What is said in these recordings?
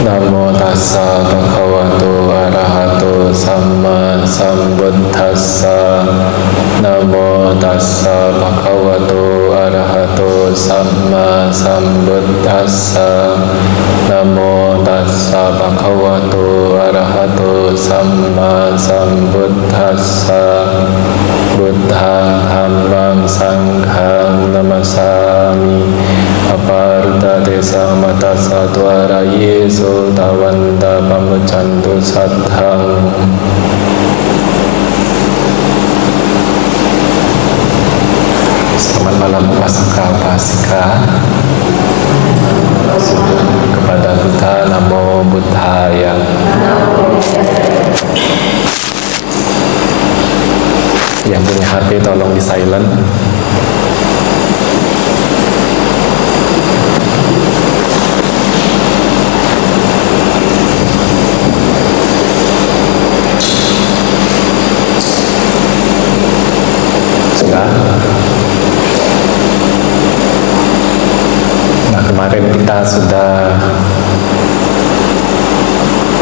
Namo tassa bhagavato arahato samma sambuddhassa. Namo tassa bhagavato arahato samma sambuddhassa. Namo tassa bhagavato arahato samma sambuddhassa. Buddhang dhammang sanghang namasami. Aparta desa mata satwara yeso tawanta pamucantu sathang. Selamat malam upasaka-upasika. Sujud kepada Buddha. Namo Buddhaya. Yang punya HP tolong di silent. Nah, kemarin kita sudah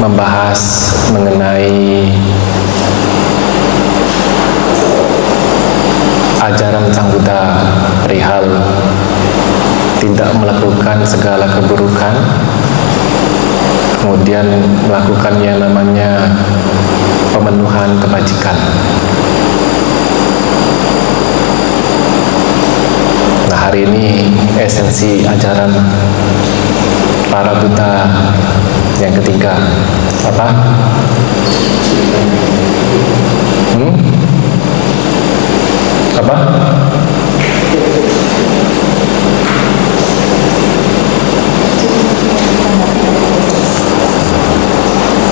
membahas mengenai ajaran Sang Buddha perihal tidak melakukan segala keburukan, kemudian melakukan yang namanya pemenuhan kebajikan. Nah, hari ini esensi ajaran para Buddha yang ketiga apa? Apa?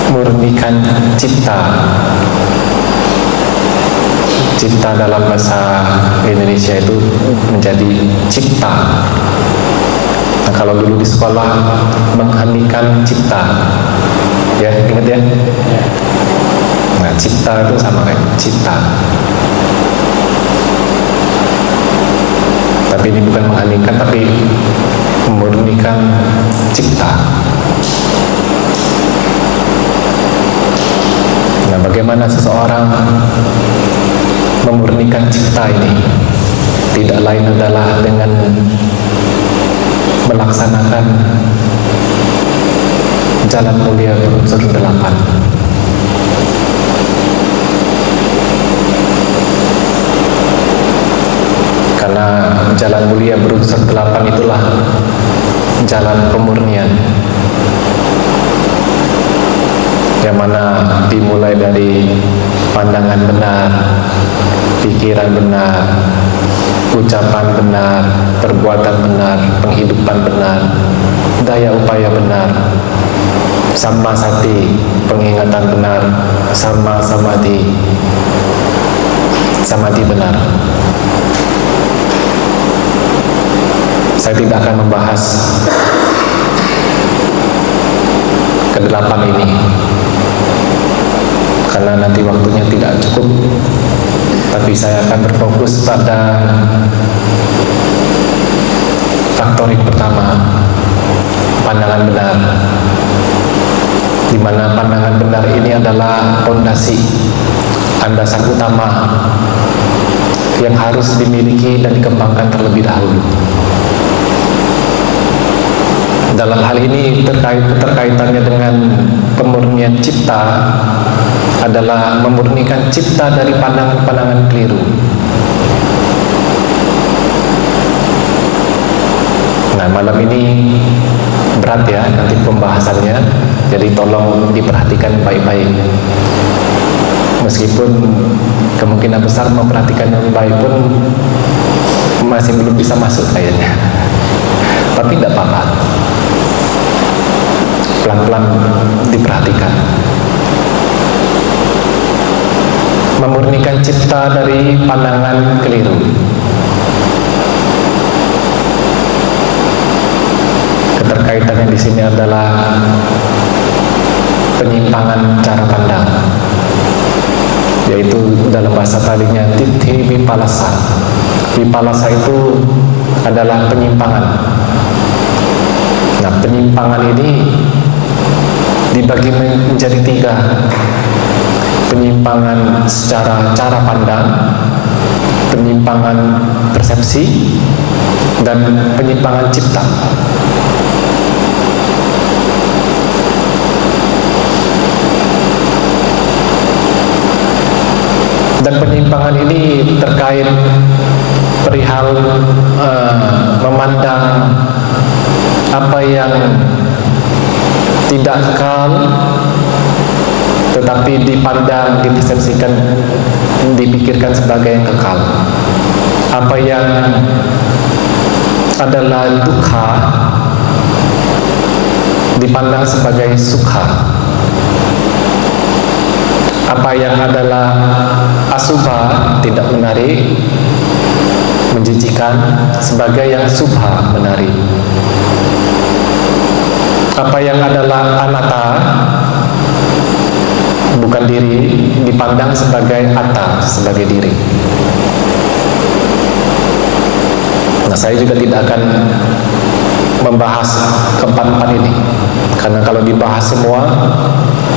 Murnikan cipta. Cipta dalam bahasa Indonesia itu menjadi cipta. Nah, kalau dulu di sekolah mengheningkan cipta, ya ingat ya? Nah, cipta itu sama kayak cipta. Tapi ini bukan mengheningkan, tapi memurnikan cipta. Nah, bagaimana seseorang memurnikan cipta ini? Tidak lain adalah dengan melaksanakan jalan mulia berunsur 8. Karena jalan mulia berunsur 8 itulah jalan pemurnian, yang mana dimulai dari pandangan benar, pikiran benar, ucapan benar, perbuatan benar, penghidupan benar, daya upaya benar, samma sati, pengingatan benar, samma samadhi, samadhi benar. Saya tidak akan membahas ke-8 ini karena nanti waktunya tidak cukup. Tapi saya akan berfokus pada faktor yang pertama, pandangan benar, di mana pandangan benar ini adalah fondasi, landasan utama yang harus dimiliki dan dikembangkan terlebih dahulu. Dalam hal ini terkaitannya dengan pemurnian cipta adalah memurnikan cipta dari pandangan-pandangan keliru. Nah, malam ini berat ya nanti pembahasannya, jadi tolong diperhatikan baik-baik. Meskipun kemungkinan besar memperhatikan yang baik pun masih belum bisa masuk kayaknya, tapi tidak apa-apa, pelan-pelan diperhatikan. Memurnikan cipta dari pandangan keliru. Keterkaitannya di sini adalah penyimpangan cara pandang, yaitu dalam bahasa Palinya tithi vipalasa. Vipalasa itu adalah penyimpangan. Nah, penyimpangan ini dibagi menjadi 3. Penyimpangan secara cara pandang, penyimpangan persepsi, dan penyimpangan cipta. Dan penyimpangan ini terkait perihal memandang apa yang tidak kekal, tetapi dipandang, dipersepsikan, dipikirkan sebagai yang kekal. Apa yang adalah dukkha dipandang sebagai sukha. Apa yang adalah asubha, tidak menarik, menjijikan, sebagai yang subha, menarik. Apa yang adalah anatta, bukan diri, dipandang sebagai atta, sebagai diri. Nah, saya juga tidak akan membahas keempat-empat ini, karena kalau dibahas semua,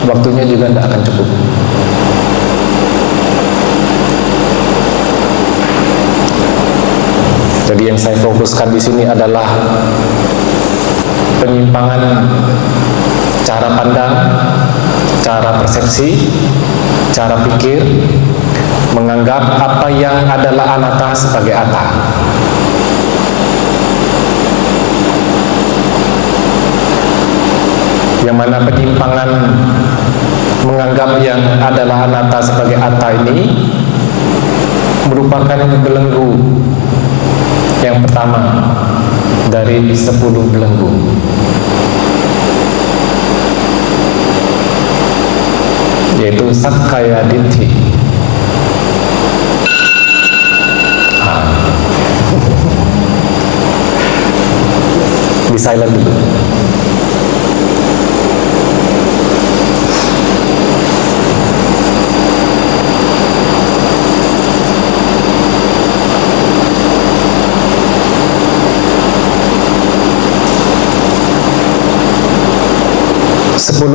waktunya juga tidak akan cukup. Jadi yang saya fokuskan di sini adalah penyimpangan cara pandang, cara persepsi, cara pikir, menganggap apa yang adalah anatta sebagai atta. Yang mana penyimpangan menganggap yang adalah anatta sebagai atta ini merupakan belenggu yang pertama dari 10 belenggu. Yaitu Sakkaya Ditthi. Di silent dulu.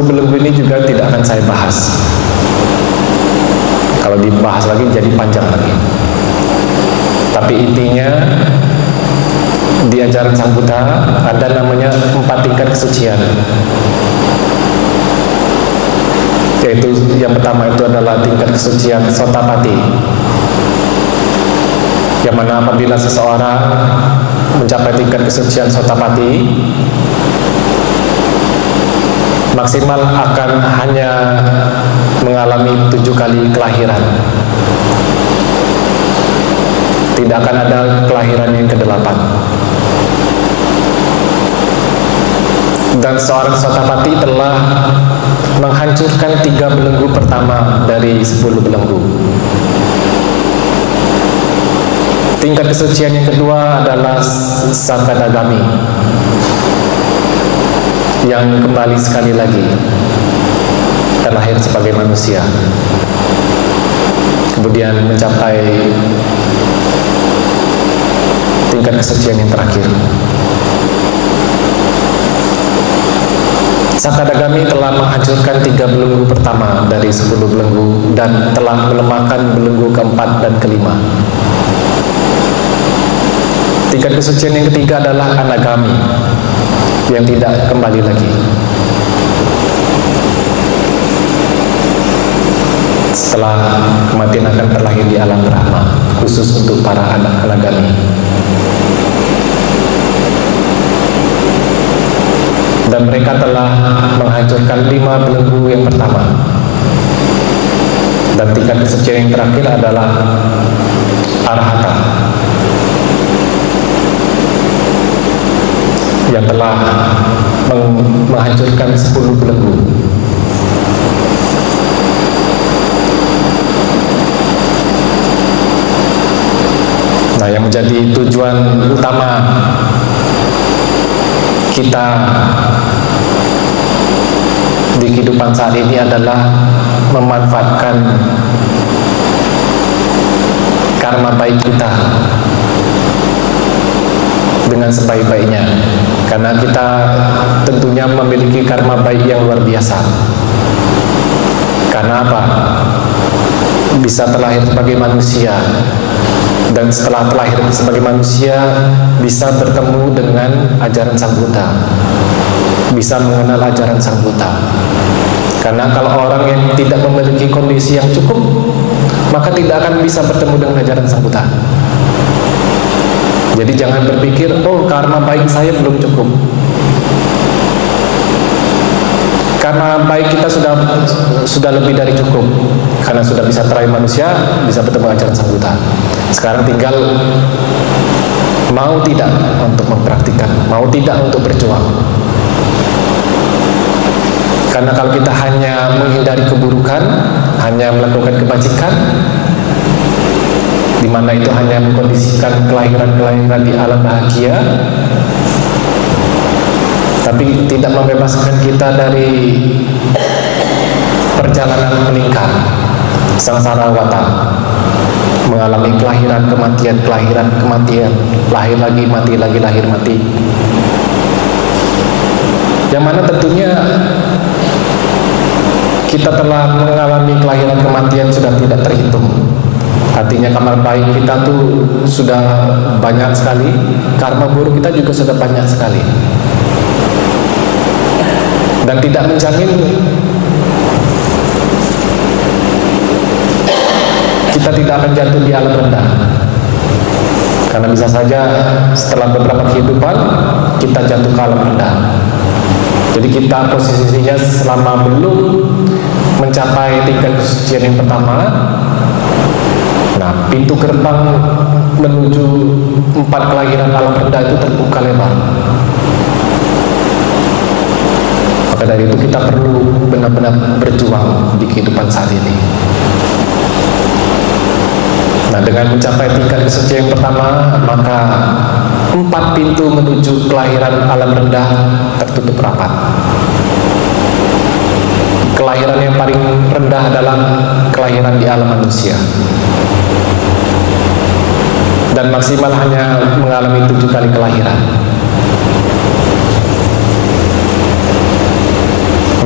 Belenggu ini juga tidak akan saya bahas. Kalau dibahas lagi jadi panjang lagi. Tapi intinya di ajaran Sang Buddha ada namanya 4 tingkat kesucian. Yaitu yang pertama itu adalah tingkat kesucian Sotapati, yang mana apabila seseorang mencapai tingkat kesucian Sotapati, maksimal akan hanya mengalami 7 kali kelahiran. Tidak akan ada kelahiran yang ke-8. Dan seorang Sotapati telah menghancurkan 3 belenggu pertama dari 10 belenggu. Tingkat kesucian yang kedua adalah Sakadagami, yang kembali sekali lagi terlahir sebagai manusia, kemudian mencapai tingkat kesucian yang terakhir. Sakadagami telah menghancurkan 3 belenggu pertama dari 10 belenggu dan telah melemahkan belenggu keempat dan kelima. Tingkat kesucian yang ketiga adalah Anagami, yang tidak kembali lagi. Setelah kematian akan terlahir di alam Brahma, khusus untuk para Anagami. Dan mereka telah menghancurkan 5 belenggu yang pertama. Dan tingkat kesucian yang terakhir adalah Arahata, yang telah menghancurkan 10 belenggu. Nah, yang menjadi tujuan utama kita di kehidupan saat ini adalah memanfaatkan karma baik kita dengan sebaik-baiknya, karena kita tentunya memiliki karma baik yang luar biasa. Karena apa? Bisa terlahir sebagai manusia, dan setelah terlahir sebagai manusia bisa bertemu dengan ajaran Sang Buddha, bisa mengenal ajaran Sang Buddha. Karena kalau orang yang tidak memiliki kondisi yang cukup, maka tidak akan bisa bertemu dengan ajaran Sang Buddha. Jadi jangan berpikir, oh karma baik saya belum cukup. Karena baik kita sudah lebih dari cukup, karena sudah bisa terlahir manusia, bisa bertemu ajaran Sang Buddha. Sekarang tinggal mau tidak untuk mempraktikkan, mau tidak untuk berjuang. Karena kalau kita hanya menghindari keburukan, hanya melakukan kebajikan, di mana itu hanya mengkondisikan kelahiran-kelahiran di alam bahagia, tapi tidak membebaskan kita dari perjalanan melingkar sangsara wata, mengalami kelahiran kematian, kelahiran kematian, lahir lagi mati lagi, lahir mati, yang mana tentunya kita telah mengalami kelahiran kematian sudah tidak terhitung. Artinya kamar baik kita tuh sudah banyak sekali, karma buruk kita juga sudah banyak sekali, dan tidak menjamin kita tidak akan jatuh di alam rendah. Karena bisa saja setelah beberapa kehidupan kita jatuh ke alam rendah. Jadi kita posisinya selama belum mencapai tingkat kesucian yang pertama, nah pintu gerbang menuju 4 kelahiran alam rendah itu terbuka lebar. Maka dari itu kita perlu benar-benar berjuang di kehidupan saat ini. Nah, dengan mencapai tingkat kesucian yang pertama, maka 4 pintu menuju kelahiran alam rendah tertutup rapat. Kelahiran yang paling rendah adalah kelahiran di alam manusia, dan maksimal hanya mengalami 7 kali kelahiran.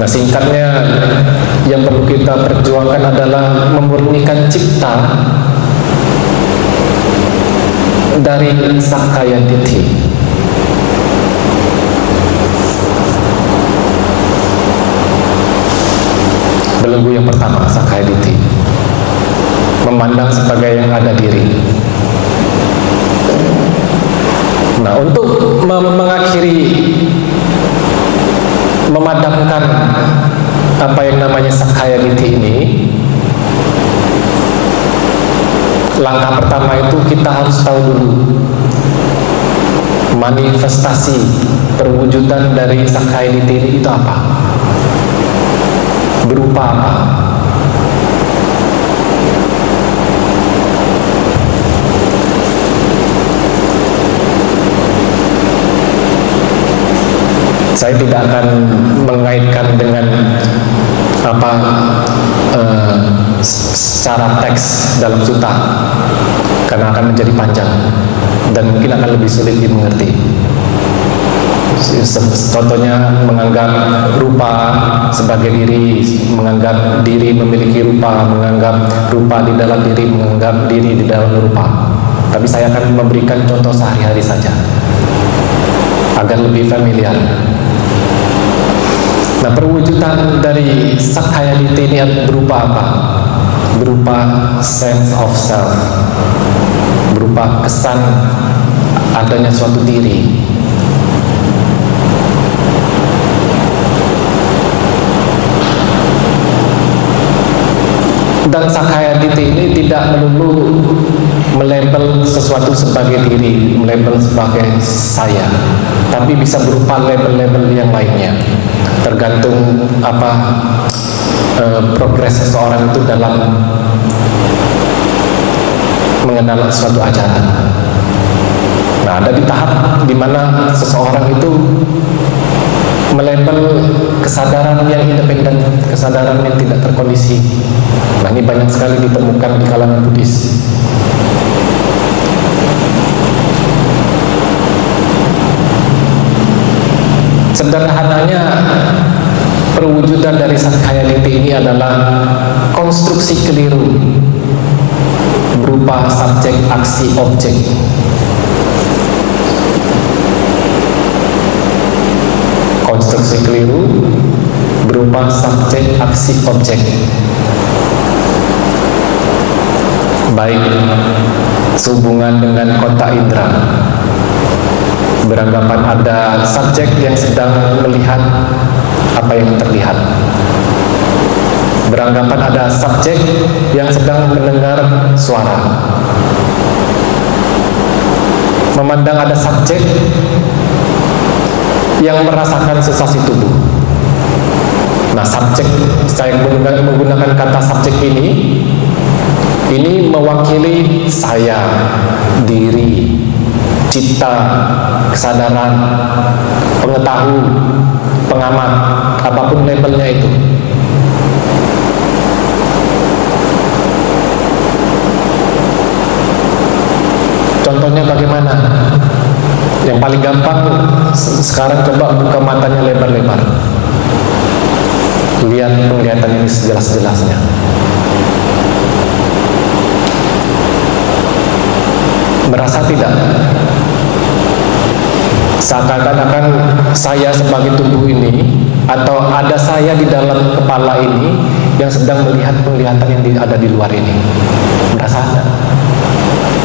Nah, singkatnya yang perlu kita perjuangkan adalah memurnikan cipta dari Sakkaya Ditthi. Belenggu yang pertama, Sakkaya Ditthi, memandang sebagai yang ada diri. Nah, untuk mengakhiri, memadamkan apa yang namanya Sakkaya Ditthi ini, langkah pertama itu kita harus tahu dulu manifestasi perwujudan dari Sakkaya Ditthi itu apa, berupa apa. Saya tidak akan mengaitkan dengan apa secara teks dalam sutta, karena akan menjadi panjang dan mungkin akan lebih sulit dimengerti. Contohnya menganggap rupa sebagai diri, menganggap diri memiliki rupa, menganggap rupa di dalam diri, menganggap diri di dalam rupa. Tapi saya akan memberikan contoh sehari-hari saja agar lebih familiar. Nah, perwujudan dari Sakkaya Ditthi ini berupa apa? Berupa sense of self, berupa kesan adanya suatu diri. Dan Sakkaya Ditthi ini tidak melulu melabel sesuatu sebagai diri, melabel sebagai saya, tapi bisa berupa label-label yang lainnya, tergantung apa progres seseorang itu dalam mengenal suatu ajaran. Nah, ada di tahap di mana seseorang itu melabel kesadaran yang independen, kesadaran yang tidak terkondisi. Nah, ini banyak sekali ditemukan di kalangan Buddhis. Sederhananya, perwujudan dari Sakayaliti ini adalah konstruksi keliru berupa subjek, aksi, objek. Konstruksi keliru berupa subjek, aksi, objek. Baik sehubungan dengan kota indera, beranggapan ada subjek yang sedang melihat apa yang terlihat, beranggapan ada subjek yang sedang mendengar suara, memandang ada subjek yang merasakan sensasi tubuh. Nah, subjek, saya menggunakan kata subjek ini mewakili saya, diri, cipta, kesadaran, pengetahuan, pengamat, apapun labelnya itu. Contohnya bagaimana? Yang paling gampang sekarang, coba buka matanya lebar-lebar, lihat penglihatan ini sejelas-jelasnya. Merasa tidak? Seakan-akan saya sebagai tubuh ini, atau ada saya di dalam kepala ini yang sedang melihat penglihatan yang ada di luar ini. Merasa enggak?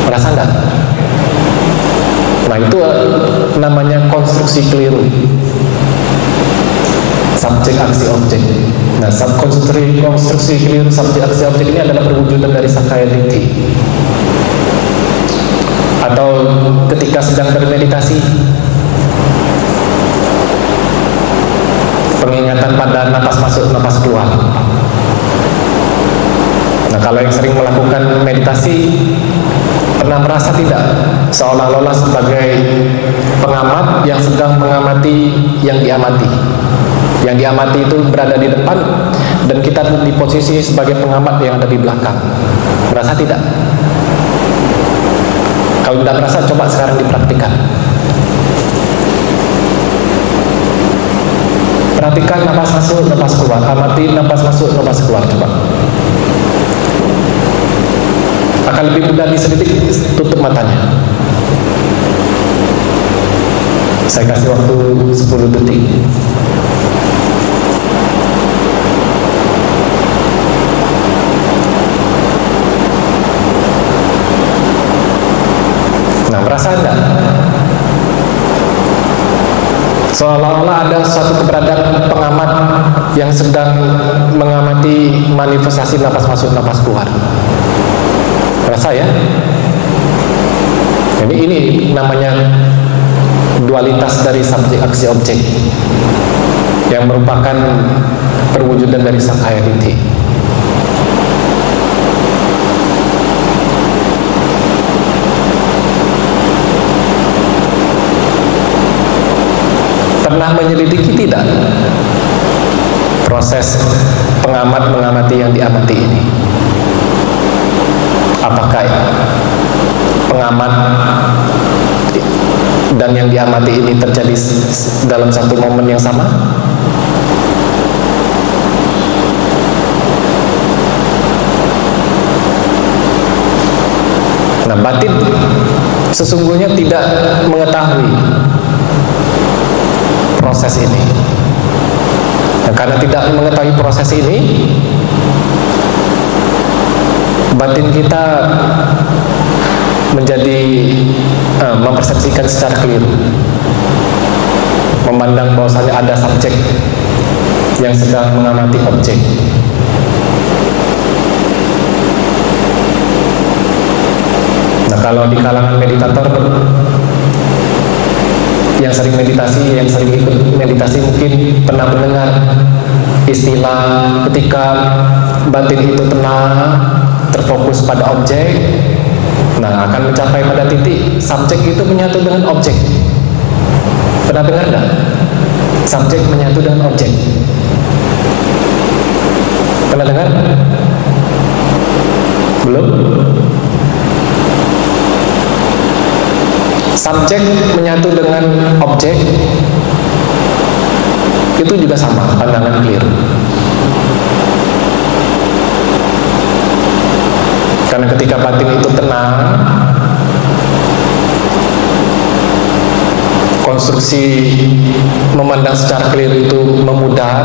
Merasa enggak? Nah, itu namanya konstruksi keliru. Subjek, aksi, objek. Nah, konstruksi keliru subjek, aksi, objek ini adalah perwujudan dari Sakayaliti. Atau ketika sedang bermeditasi, pengingatan pada napas masuk, napas keluar. Nah, kalau yang sering melakukan meditasi, pernah merasa tidak seolah-olah sebagai pengamat yang sedang mengamati yang diamati? Yang diamati itu berada di depan dan kita di posisi sebagai pengamat yang ada di belakang. Merasa tidak? Kalau tidak merasa, coba sekarang dipraktikkan. Perhatikan napas masuk, napas keluar. Amati napas masuk, napas keluar. Coba. Akan lebih mudah diselidik, tutup matanya. Saya kasih waktu 10 detik. Nah, merasa enggak? Seolah-olah ada suatu keberadaan pengamat yang sedang mengamati manifestasi napas masuk, napas keluar. Merasa ya? Ini namanya dualitas dari subjek, aksi, objek, yang merupakan perwujudan dari Sakayaliti. Pernah menyelidiki tidak proses pengamat mengamati yang diamati ini? Apakah pengamat dan yang diamati ini terjadi dalam satu momen yang sama? Nah, batin sesungguhnya tidak mengetahui proses ini. Nah, karena tidak mengetahui proses ini, batin kita menjadi mempersepsikan secara keliru, memandang bahwasanya ada subjek yang sedang mengamati objek. Nah, kalau di kalangan meditator yang sering meditasi, yang sering ikut meditasi, mungkin pernah mendengar istilah ketika batin itu tenang, terfokus pada objek, nah akan mencapai pada titik subjek itu menyatu dengan objek. Pernah dengar enggak? Subjek menyatu dengan objek. Pernah dengar? Belum? Subjek menyatu dengan objek konstruksi memandang secara keliru itu memudar,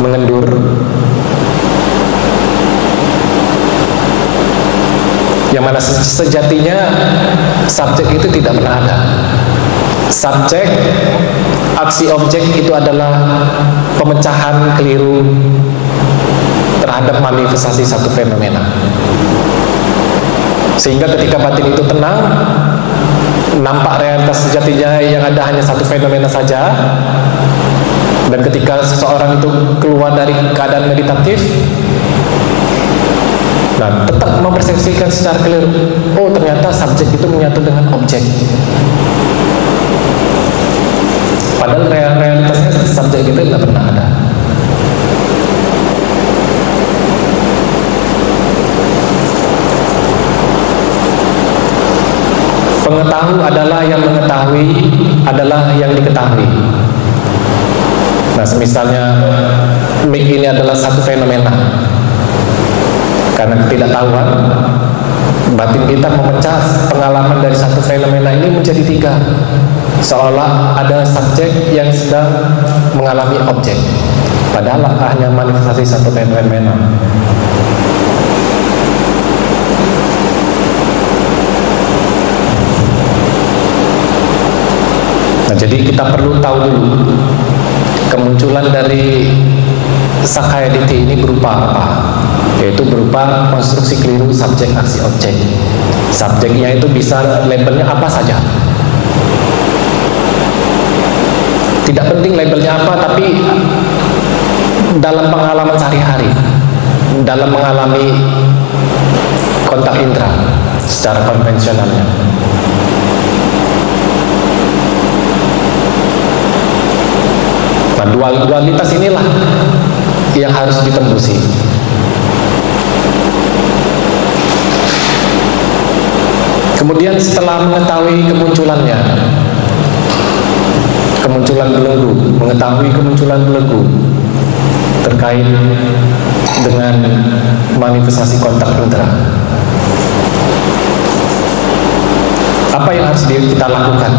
mengendur. Yang mana sejatinya subjek itu tidak pernah ada. Subjek, aksi objek itu adalah pemecahan keliru terhadap manifestasi satu fenomena. Sehingga ketika batin itu tenang, nampak realitas sejatinya yang ada hanya satu fenomena saja. Dan ketika seseorang itu keluar dari keadaan meditatif, nah tetap mempersepsikan secara keliru, oh ternyata subjek itu menyatu dengan objek. Padahal realitasnya subjek itu tidak pernah ada. Pengetahu adalah yang mengetahui adalah yang diketahui. Nah, misalnya mik ini adalah satu fenomena. Karena ketidaktahuan, batin kita memecah pengalaman dari satu fenomena ini menjadi tiga. Seolah ada subjek yang sedang mengalami objek, padahal hanya manifestasi satu fenomena. Nah, jadi kita perlu tahu dulu kemunculan dari Sakaya Ditti ini berupa apa? Yaitu berupa konstruksi keliru subjek aksi objek. Subjeknya itu bisa labelnya apa saja. Tidak penting labelnya apa, tapi dalam pengalaman sehari-hari, dalam mengalami kontak indera secara konvensionalnya. Nah, dualitas inilah yang harus ditembusi. Kemudian setelah mengetahui kemunculannya, kemunculan belenggu, mengetahui kemunculan belenggu terkait dengan manifestasi kontak indera, apa yang harus kita lakukan?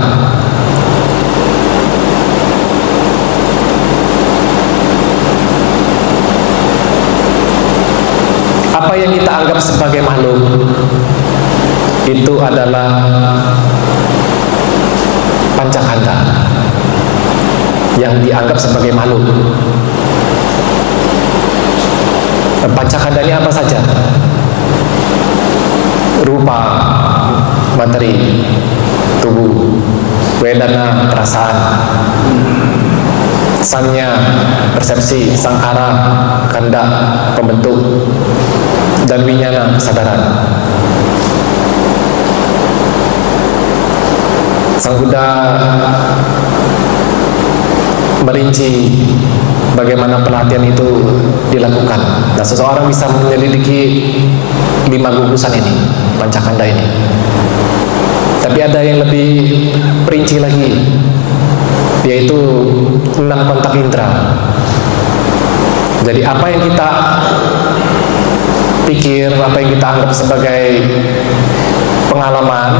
Apa yang kita anggap sebagai makhluk itu adalah pancakanda yang dianggap sebagai makhluk. Pancakanda ini apa saja? Rupa, materi, tubuh, wedana, perasaan, sanya, persepsi, sangkara, kehendak, pembentuk, dan winyana, kesadaran. Sang Buddha merinci bagaimana pelatihan itu dilakukan. Nah, seseorang bisa menyelidiki 5 gugusan ini, pancakanda ini. Tapi ada yang lebih perinci lagi, yaitu 6 kontak indera. Jadi apa yang kita pikir, apa yang kita anggap sebagai pengalaman,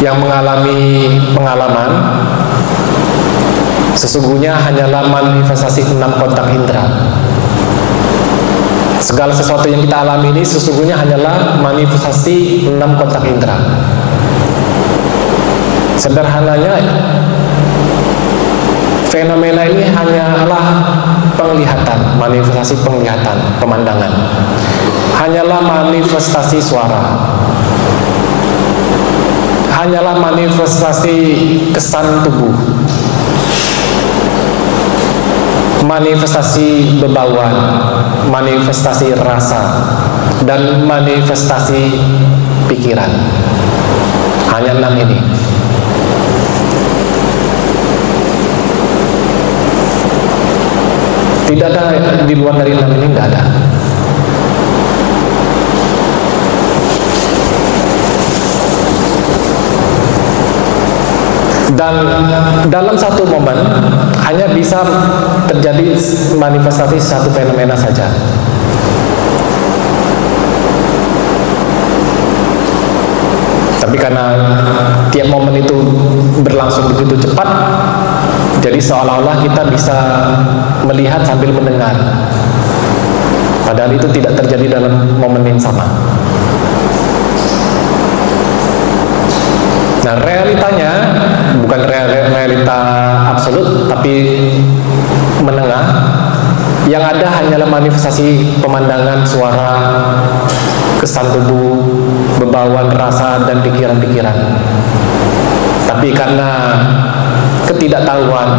yang mengalami pengalaman sesungguhnya hanyalah manifestasi 6 kontak indera. Segala sesuatu yang kita alami ini sesungguhnya hanyalah manifestasi 6 kontak indera. Sederhananya, fenomena ini hanyalah penglihatan, manifestasi penglihatan, pemandangan. Hanyalah manifestasi suara. Hanyalah manifestasi kesan tubuh, manifestasi bebauan, manifestasi rasa, dan manifestasi pikiran. Hanya 6 ini. Tidak ada di luar dari 6 ini, tidak ada. Dan dalam satu momen hanya bisa terjadi manifestasi satu fenomena saja. Tapi karena tiap momen itu berlangsung begitu cepat, jadi seolah-olah kita bisa melihat sambil mendengar, padahal itu tidak terjadi dalam momen yang sama. Nah, realitanya bukan realita absolut, tapi menengah. Yang ada hanyalah manifestasi pemandangan, suara, kesan tubuh, bebauan rasa, dan pikiran-pikiran. Tapi karena ketidaktahuan,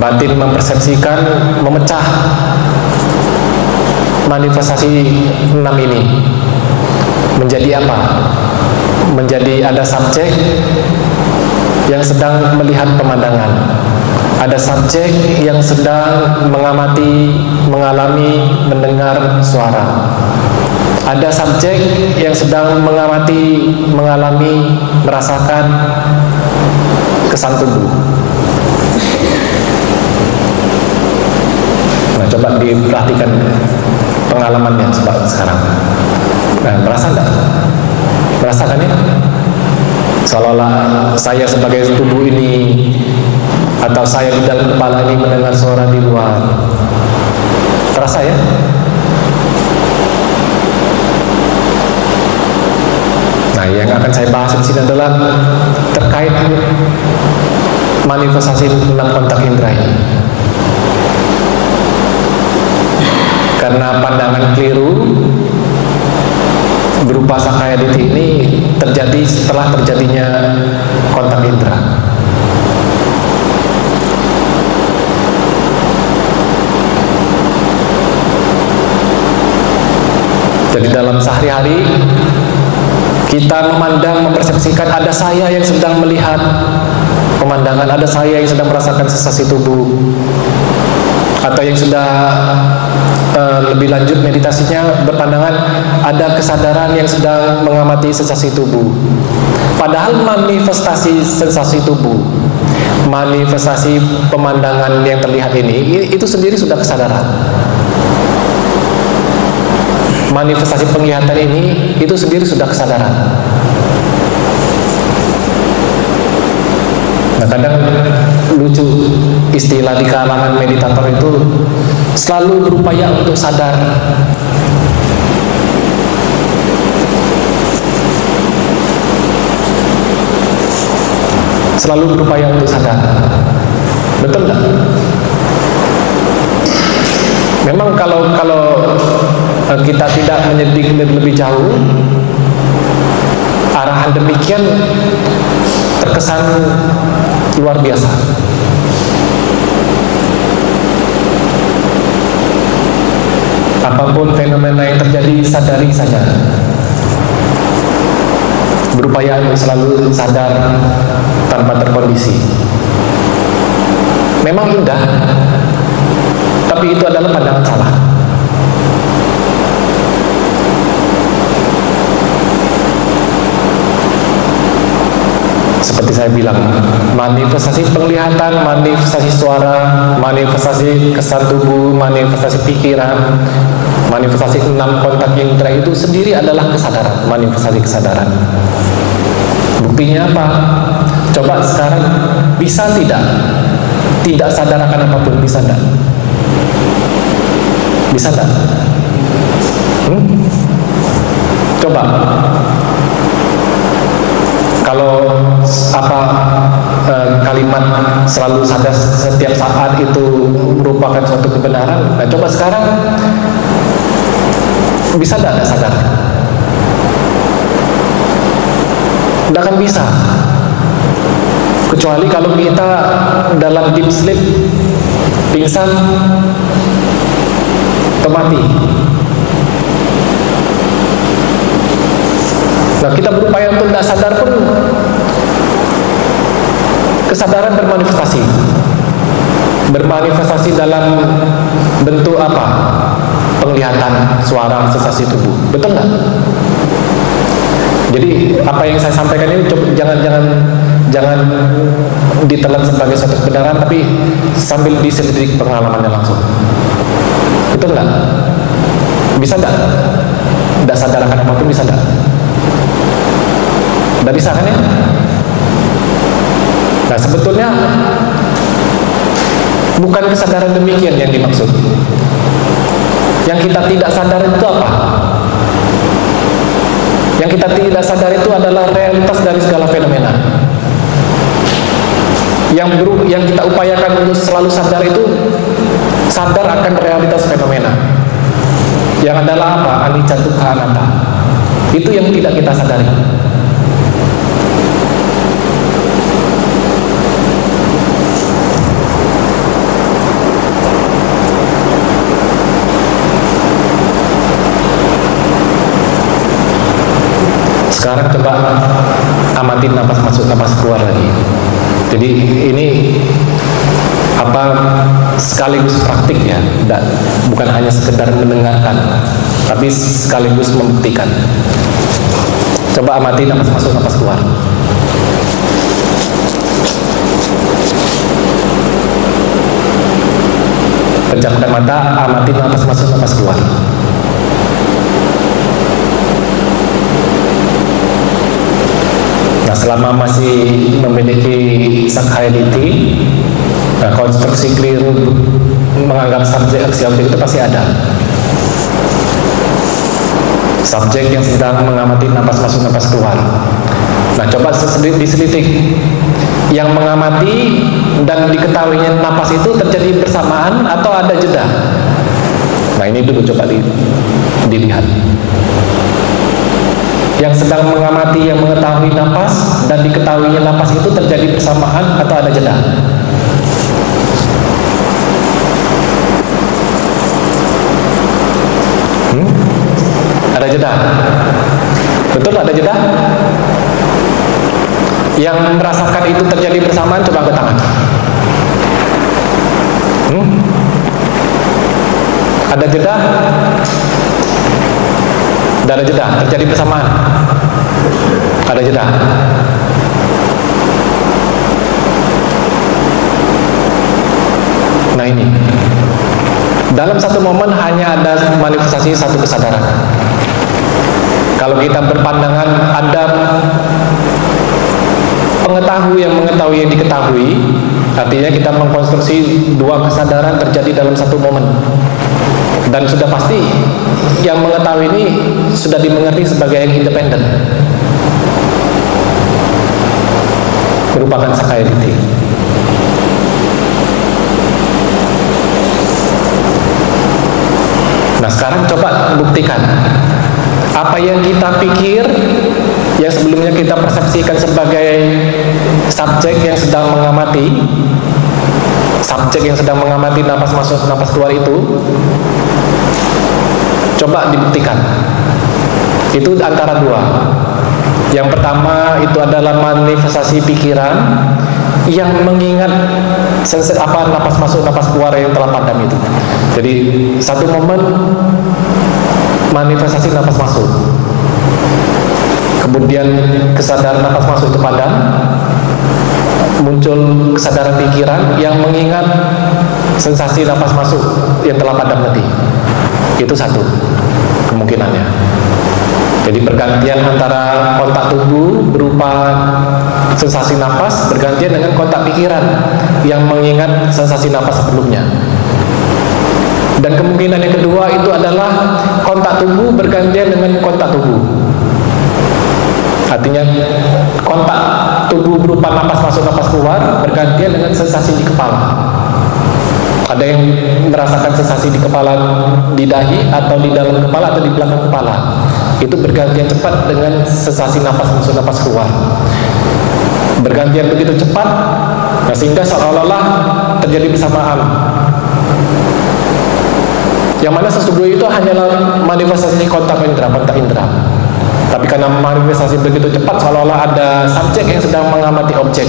batin mempersepsikan, memecah manifestasi 6 ini menjadi apa? Menjadi ada subjek yang sedang melihat pemandangan, ada subjek yang sedang mengamati, mengalami, mendengar suara, ada subjek yang sedang mengamati, mengalami, merasakan kesan tubuh. Nah, coba diperhatikan pengalamannya sekarang. Nah, merasa enggak? Merasakan ya? Seolah-olah saya sebagai tubuh ini, atau saya di dalam kepala ini mendengar suara di luar. Terasa ya? Nah, yang akan saya bahas di sini adalah terkait manifestasi 6 kontak indera ini. Karena pandangan keliru berupa sakayaditi ini terjadi setelah terjadinya kontak indera. Jadi dalam sehari-hari kita memandang, mempersepsikan ada saya yang sedang melihat pemandangan, ada saya yang sedang merasakan sensasi tubuh, atau yang sudah lebih lanjut meditasinya berpandangan ada kesadaran yang sedang mengamati sensasi tubuh. Padahal manifestasi sensasi tubuh, manifestasi pemandangan yang terlihat ini itu sendiri sudah kesadaran. Manifestasi penglihatan ini itu sendiri sudah kesadaran. Nah, kadang lucu istilah di kalangan meditator itu selalu berupaya untuk sadar. Selalu berupaya untuk sadar. Betul nggak? Memang kalau kita tidak menyelidiki lebih jauh, arahan demikian terkesan luar biasa. Apapun fenomena yang terjadi, sadari saja. Berupaya untuk selalu sadar tanpa terkondisi. Memang indah, tapi itu adalah pandangan salah. Seperti saya bilang, manifestasi penglihatan, manifestasi suara, manifestasi kesan tubuh, manifestasi pikiran, manifestasi 6 kontak indera itu sendiri adalah kesadaran, manifestasi kesadaran. Buktinya apa? Coba sekarang, bisa tidak? Tidak sadar akan apapun, bisa tidak? Bisa tidak? Coba. Kalau kalimat selalu sadar setiap saat itu merupakan suatu kebenaran, nah coba sekarang bisa tidak sadar? Tidak akan bisa, kecuali kalau kita dalam deep sleep, pingsan atau mati. Nah, kita berupaya untuk tidak sadar pun kesadaran bermanifestasi. Bermanifestasi dalam bentuk apa? Penglihatan, suara, sensasi tubuh. Betul nggak? Jadi apa yang saya sampaikan ini jangan ditelan sebagai suatu kebenaran, tapi sambil diselidik pengalamannya langsung. Betul nggak? Bisa nggak? Tidak sadar akan apapun, bisa nggak? Tidak bisa kan ya? Nah sebetulnya bukan kesadaran demikian yang dimaksud. Yang kita tidak sadar itu apa? Yang kita tidak sadar itu adalah realitas dari segala fenomena. Yang kita upayakan untuk selalu sadar itu sadar akan realitas fenomena. Yang adalah apa? Anicca dukkha anatta. Itu yang tidak kita sadari. Sekarang coba amatin napas masuk, napas keluar lagi. Jadi ini apa sekaligus praktik ya, bukan hanya sekedar mendengarkan, tapi sekaligus membuktikan. Coba amati napas masuk, napas keluar. Pejamkan mata, amati napas masuk, napas keluar. Nah, selama masih memiliki Sakkaya Ditthi, nah, konstruksi keliru menganggap subjek aksi objek itu pasti ada. Subjek yang sedang mengamati napas masuk, napas keluar. Nah, coba diselidik. Yang mengamati dan diketahuinya napas itu terjadi bersamaan atau ada jeda? Nah, ini dulu coba dilihat. Yang sedang mengamati yang mengetahui napas dan diketahuinya napas itu terjadi bersamaan atau ada jeda? Ada jeda? Betul ada jeda? Yang merasakan itu terjadi bersamaan coba angkat tangan. Ada jeda? Tidak ada jeda, terjadi bersamaan. Ada jeda. Nah ini, dalam satu momen hanya ada manifestasi satu kesadaran. Kalau kita berpandangan ada pengetahui yang mengetahui yang diketahui, artinya kita mengkonstruksi dua kesadaran terjadi dalam satu momen. Dan sudah pasti yang mengetahui ini sudah dimengerti sebagai yang independen, merupakan Sakkaya Ditthi. Nah sekarang coba buktikan apa yang kita pikir, yang sebelumnya kita persepsikan sebagai subjek yang sedang mengamati, subjek yang sedang mengamati napas masuk, napas keluar itu, coba dibuktikan. Itu antara dua. Yang pertama itu adalah manifestasi pikiran yang mengingat napas masuk, napas keluar yang telah padam itu. Jadi satu momen manifestasi napas masuk, kemudian kesadaran napas masuk itu padam, muncul kesadaran pikiran yang mengingat sensasi napas masuk yang telah padam tadi. Itu satu kemungkinannya. Jadi pergantian antara kontak tubuh berupa sensasi napas bergantian dengan kontak pikiran yang mengingat sensasi napas sebelumnya. Dan kemungkinan yang kedua itu adalah kontak tubuh bergantian dengan kontak tubuh. Artinya kontak tubuh berupa napas masuk, napas keluar bergantian dengan sensasi di kepala. Ada yang merasakan sensasi di kepala, di dahi, atau di dalam kepala, atau di belakang kepala. Itu bergantian cepat dengan sensasi napas masuk, napas keluar. Bergantian begitu cepat, nah sehingga seolah-olah terjadi bersamaan. Yang mana sesungguhnya itu hanyalah manifestasi kontak indera. Tapi karena manifestasi begitu cepat, seolah-olah ada subjek yang sedang mengamati objek.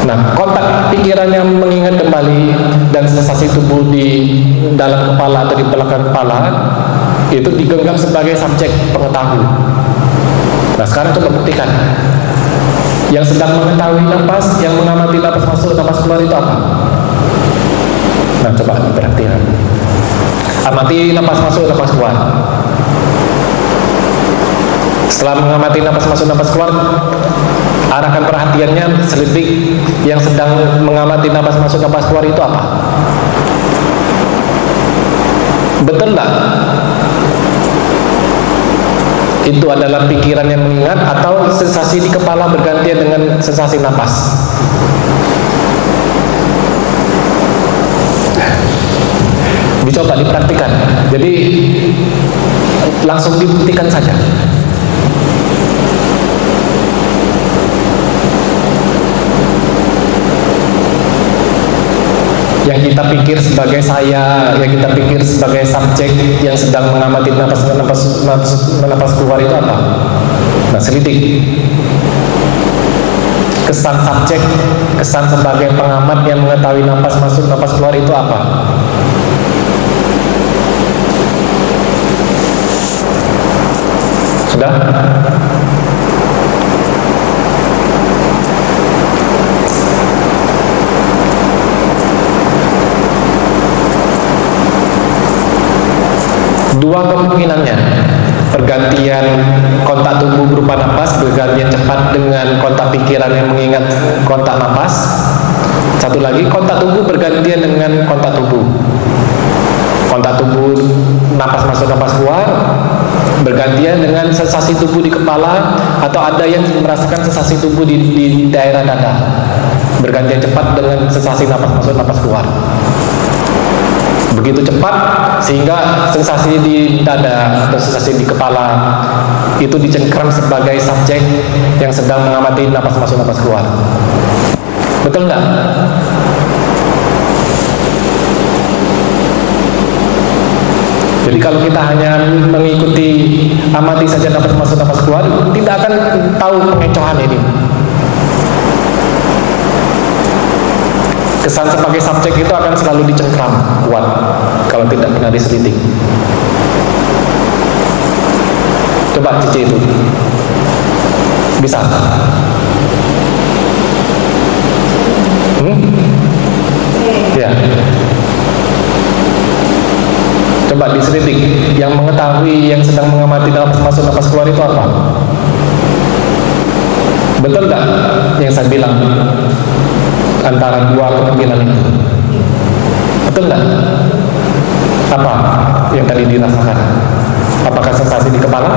Nah, kontak pikiran yang mengingat kembali dan sensasi tubuh di dalam kepala atau di belakang kepala itu digenggam sebagai subjek pengetahuan. Nah, sekarang coba buktikan. Yang sedang mengetahui napas, yang mengamati napas masuk, napas keluar itu apa? Nah, coba perhatikan. Amati napas masuk, napas keluar. Setelah mengamati napas masuk, napas keluar, arahkan perhatiannya selidik yang sedang mengamati napas masuk, napas keluar itu apa? Betul nggak? Itu adalah pikiran yang mengingat atau sensasi di kepala bergantian dengan sensasi napas? Dicoba dipraktikan. Jadi langsung dibuktikan saja. Yang kita pikir sebagai saya, yang kita pikir sebagai subjek yang sedang mengamati napas keluar itu apa? Nah, selidik. Kesan subjek, kesan sebagai pengamat yang mengetahui napas masuk, napas keluar itu apa? Sudah? Dua kemungkinannya, pergantian kontak tubuh berupa napas, bergantian cepat dengan kontak pikiran yang mengingat kontak napas. Satu lagi, kontak tubuh bergantian dengan kontak tubuh. Kontak tubuh napas masuk, napas keluar bergantian dengan sensasi tubuh di kepala, atau ada yang merasakan sensasi tubuh di daerah dada, bergantian cepat dengan sensasi napas masuk, napas keluar. Begitu cepat sehingga sensasi di dada atau sensasi di kepala itu dicengkram sebagai subjek yang sedang mengamati napas masuk, napas keluar. Betul nggak? Jadi kalau kita hanya mengikuti, amati saja napas masuk, napas keluar, tidak akan tahu pengecohan ini. Kesan sebagai subjek itu akan selalu dicengkram kuat kalau tidak pernah diselidik. Coba cici itu. Bisa? Ya. Coba diselidik. Yang mengetahui, yang sedang mengamati napas masuk, napas keluar itu apa? Betul nggak yang saya bilang? Antara dua kemungkinan itu, betul nggak? Apa yang tadi dirasakan? Apakah sensasi di kepala?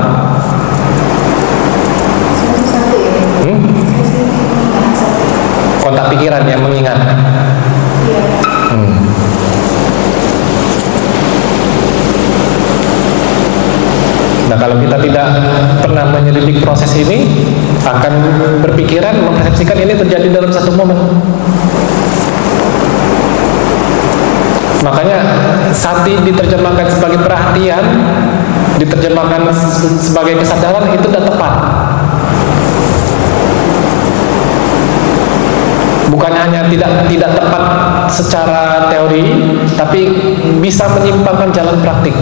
Kontak pikiran yang mengingat. Nah, kalau kita tidak pernah menyelidik proses ini, akan berpikiran, mempersepsikan ini terjadi dalam satu momen. Makanya sati diterjemahkan sebagai perhatian, diterjemahkan sebagai kesadaran, itu sudah tepat. Bukan hanya tidak tepat secara teori, tapi bisa menyimpangkan jalan praktik.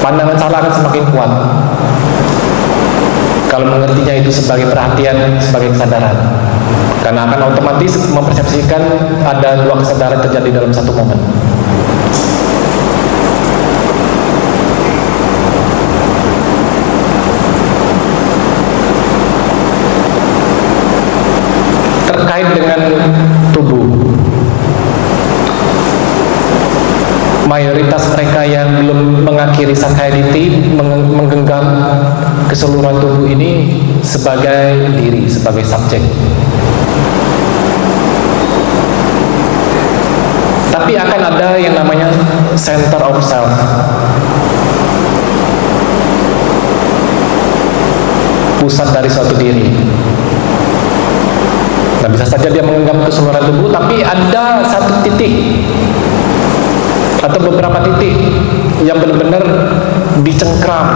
Pandangan salah akan semakin kuat kalau mengertinya itu sebagai perhatian, sebagai kesadaran, karena akan otomatis mempersepsikan ada dua kesadaran terjadi dalam satu momen. Terkait dengan tubuh, mayoritas mereka yang belum mengakhiri Sakayaditi menggenggam keseluruhan tubuh ini sebagai diri, sebagai subjek. Tapi akan ada yang namanya center of self. Pusat dari suatu diri. Nah, bisa saja dia menggenggam keseluruhan tubuh, tapi ada satu titik atau beberapa titik yang benar-benar dicengkram,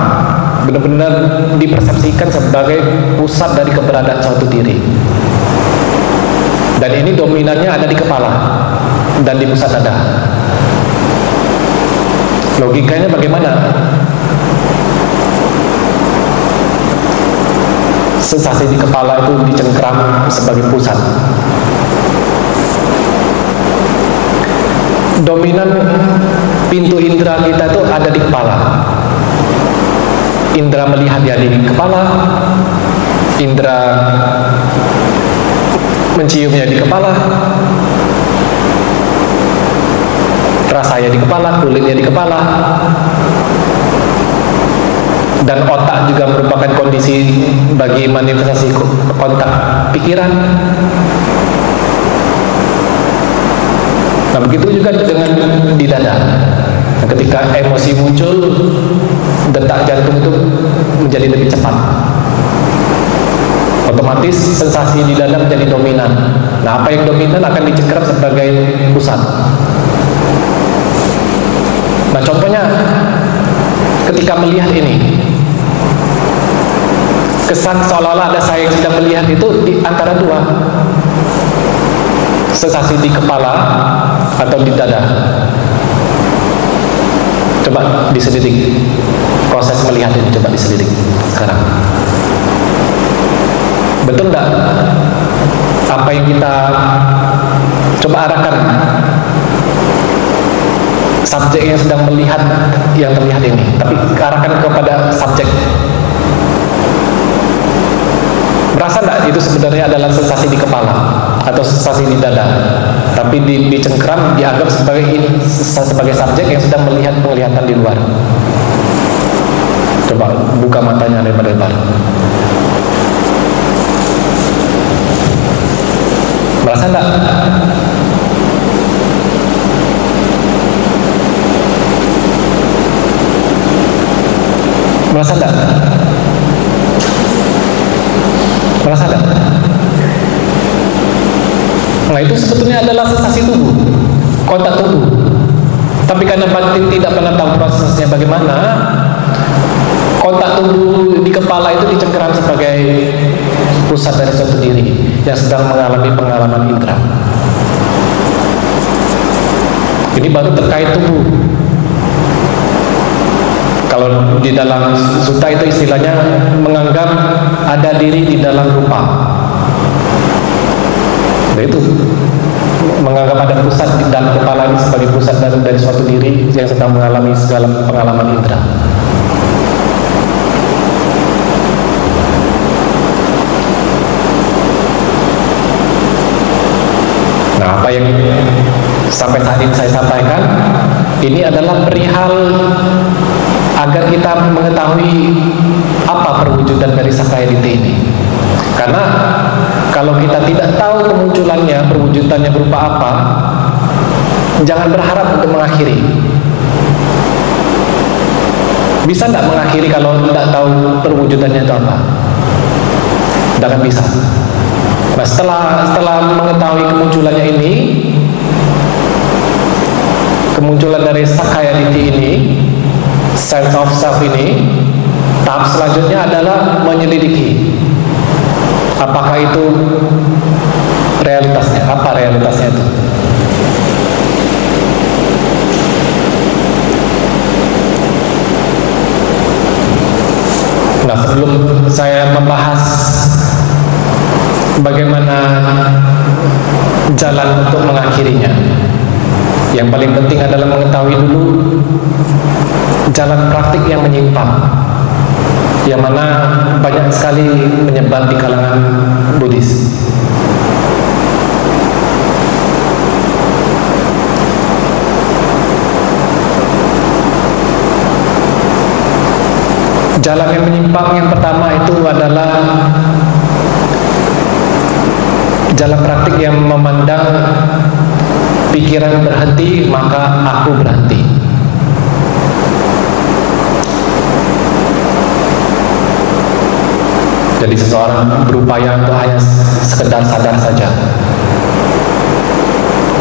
benar-benar dipersepsikan sebagai pusat dari keberadaan suatu diri. Dan ini dominannya ada di kepala dan di pusat dada. Logikanya bagaimana? Sensasi di kepala itu dicengkram sebagai pusat. Dominan pintu indera kita itu ada di kepala. indera melihat ya di kepala, indera menciumnya di kepala, rasanya di kepala, kulitnya di kepala, dan otak juga merupakan kondisi bagi manifestasi kontak pikiran. Nah, begitu juga dengan di dada. Ketika emosi muncul, detak jantung itu menjadi lebih cepat. Otomatis sensasi di dada menjadi dominan. Nah, apa yang dominan akan dicengkeram sebagai pusat. Nah, contohnya ketika melihat ini, kesan seolah-olah ada saya yang sedang melihat itu di antara dua, sensasi di kepala atau di dada. Coba diselidik proses melihat ini, coba diselidik sekarang. Betul enggak apa yang kita coba arahkan subjek yang sedang melihat yang terlihat ini, tapi arahkan kepada subjek. Merasa enggak itu sebenarnya adalah sensasi di kepala atau sensasi di dada, tapi dicengkeram dianggap sebagai subjek yang sedang melihat penglihatan di luar. Coba buka matanya lebar-lebar. Merasa enggak? Merasa enggak? Merasa enggak? Nah, itu sebetulnya adalah sensasi tubuh, kontak tubuh. Tapi karena batin tidak pernah tahu prosesnya bagaimana, kontak tubuh di kepala itu dicengkeram sebagai pusat dari suatu diri yang sedang mengalami pengalaman indera. Ini baru terkait tubuh. Kalau di dalam sutta itu istilahnya menganggap ada diri di dalam rupa. Nah, itu menganggap ada pusat di dalam kepala ini sebagai pusat dari suatu diri yang sedang mengalami segala pengalaman indera. Nah, apa yang sampai saat ini saya sampaikan ini adalah perihal agar kita mengetahui apa perwujudan dari Sakayaditi ini. Karena kalau kita tidak tahu kemunculannya, perwujudannya berupa apa, jangan berharap untuk mengakhiri. Bisa tidak mengakhiri kalau tidak tahu perwujudannya itu apa? Tidak akan bisa. Nah, setelah mengetahui kemunculannya ini, kemunculan dari Sakayaditi ini, sense of self ini, tahap selanjutnya adalah menyelidiki apakah itu realitasnya, apa realitasnya itu. Nah, sebelum saya membahas bagaimana jalan untuk mengakhirinya, yang paling penting adalah mengetahui dulu jalan praktik yang menyimpang, yang mana banyak sekali menyebar di kalangan Buddhis. Jalan yang menyimpang yang pertama itu adalah jalan praktik yang memandang pikiran berhenti, maka aku berhenti. Jadi seseorang berupaya untuk hanya sekedar sadar saja.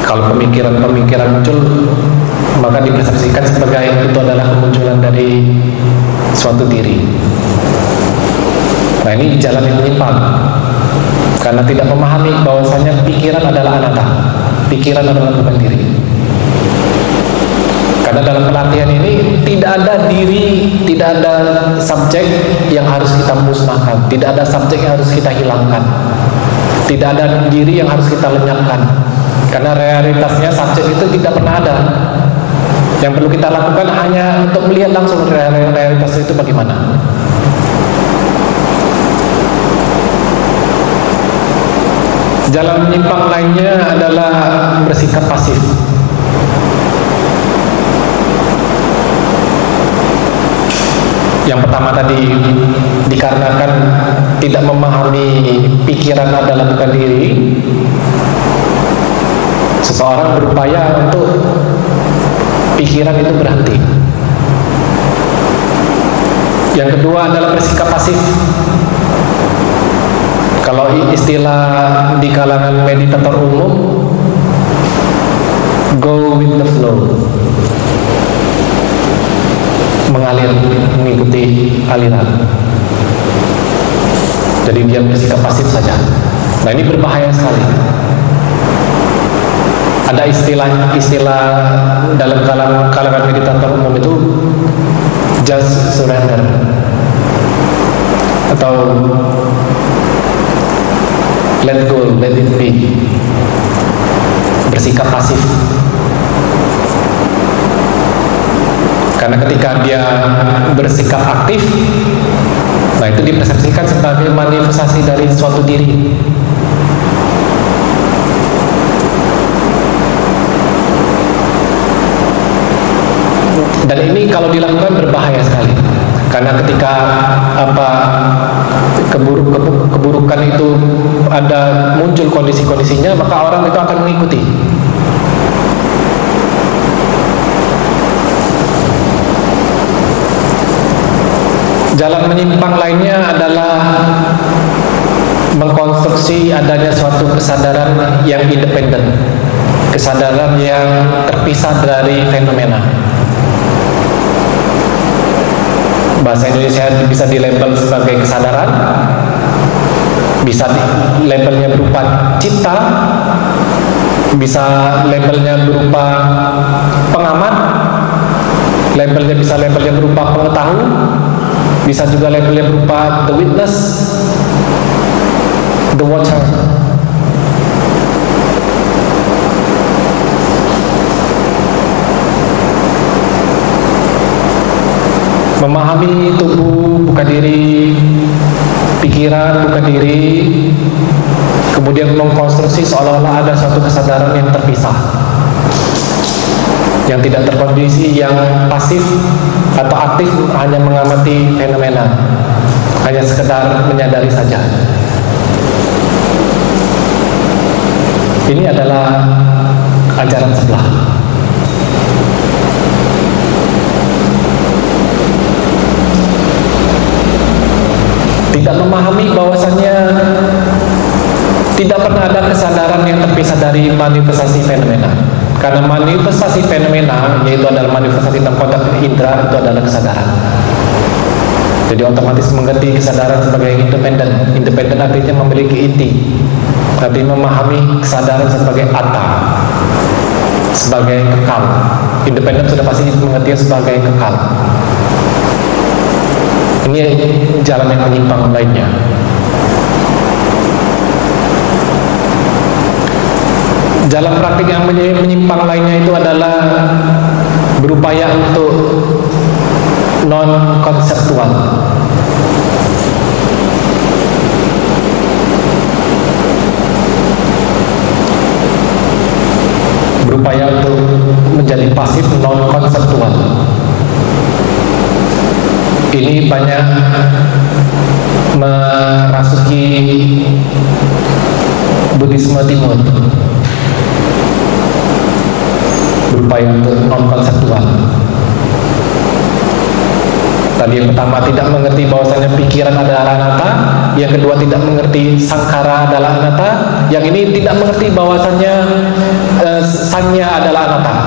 Kalau pemikiran-pemikiran muncul, maka dipersepsikan sebagai itu adalah kemunculan dari suatu diri. Nah, ini jalan yang menyimpang, karena tidak memahami bahwasanya pikiran adalah anatta, pikiran adalah bukan diri. Karena dalam pelatihan ini tidak ada diri, tidak ada subjek yang harus kita musnahkan, tidak ada subjek yang harus kita hilangkan, tidak ada diri yang harus kita lenyapkan. Karena realitasnya subjek itu tidak pernah ada. Yang perlu kita lakukan hanya untuk melihat langsung realitas itu bagaimana. Jalan menyimpang lainnya adalah bersikap pasif. Yang pertama tadi, dikarenakan tidak memahami pikiran adalah bukan diri, seseorang berupaya untuk pikiran itu berhenti. Yang kedua adalah bersikap pasif. Kalau istilah di kalangan meditator umum, go with the flow, mengalir, mengikuti aliran. Jadi dia bersikap pasif saja. Nah, ini berbahaya sekali. Ada istilah dalam kalangan meditator umum itu just surrender, atau let go, let it be. Bersikap pasif. Karena ketika dia bersikap aktif, nah itu dipersepsikan sebagai manifestasi dari suatu diri. Dan ini kalau dilakukan berbahaya sekali. Karena ketika keburukan itu ada muncul kondisi-kondisinya, maka orang itu akan mengikuti. Jalan menyimpang lainnya adalah mengkonstruksi adanya suatu kesadaran yang independen, kesadaran yang terpisah dari fenomena. Bahasa Indonesia bisa dilabel sebagai kesadaran, bisa labelnya berupa cipta, bisa labelnya berupa pengamat, bisa labelnya berupa pengetahuan, bisa juga labelnya berupa the witness, the watcher. Memahami tubuh bukan diri, pikiran bukan diri, kemudian mengkonstruksi seolah-olah ada suatu kesadaran yang terpisah, yang tidak terkondisi, yang pasif atau aktif, hanya mengamati fenomena, hanya sekedar menyadari saja. Ini adalah ajaran sebelah. Tidak memahami bahwasannya tidak pernah ada kesadaran yang terpisah dari manifestasi fenomena. Karena manifestasi fenomena, yaitu adalah manifestasi dalam konteks indera, itu adalah kesadaran. Jadi otomatis mengerti kesadaran sebagai independen. Independen artinya memiliki inti. Artinya memahami kesadaran sebagai atta, sebagai kekal. Independen sudah pasti mengerti sebagai kekal. Ini jalan yang menyimpang lainnya. Jalan praktik yang menyimpang lainnya itu adalah berupaya untuk non-konseptual. Berupaya untuk menjadi pasif non-konseptual. Ini banyak merasuki Buddhisme Timur, berupaya untuk non-konseptual. Tadi yang pertama tidak mengerti bahwasanya pikiran adalah anatta, yang kedua tidak mengerti sangkara adalah anatta, yang ini tidak mengerti bahwasanya sanya adalah anatta.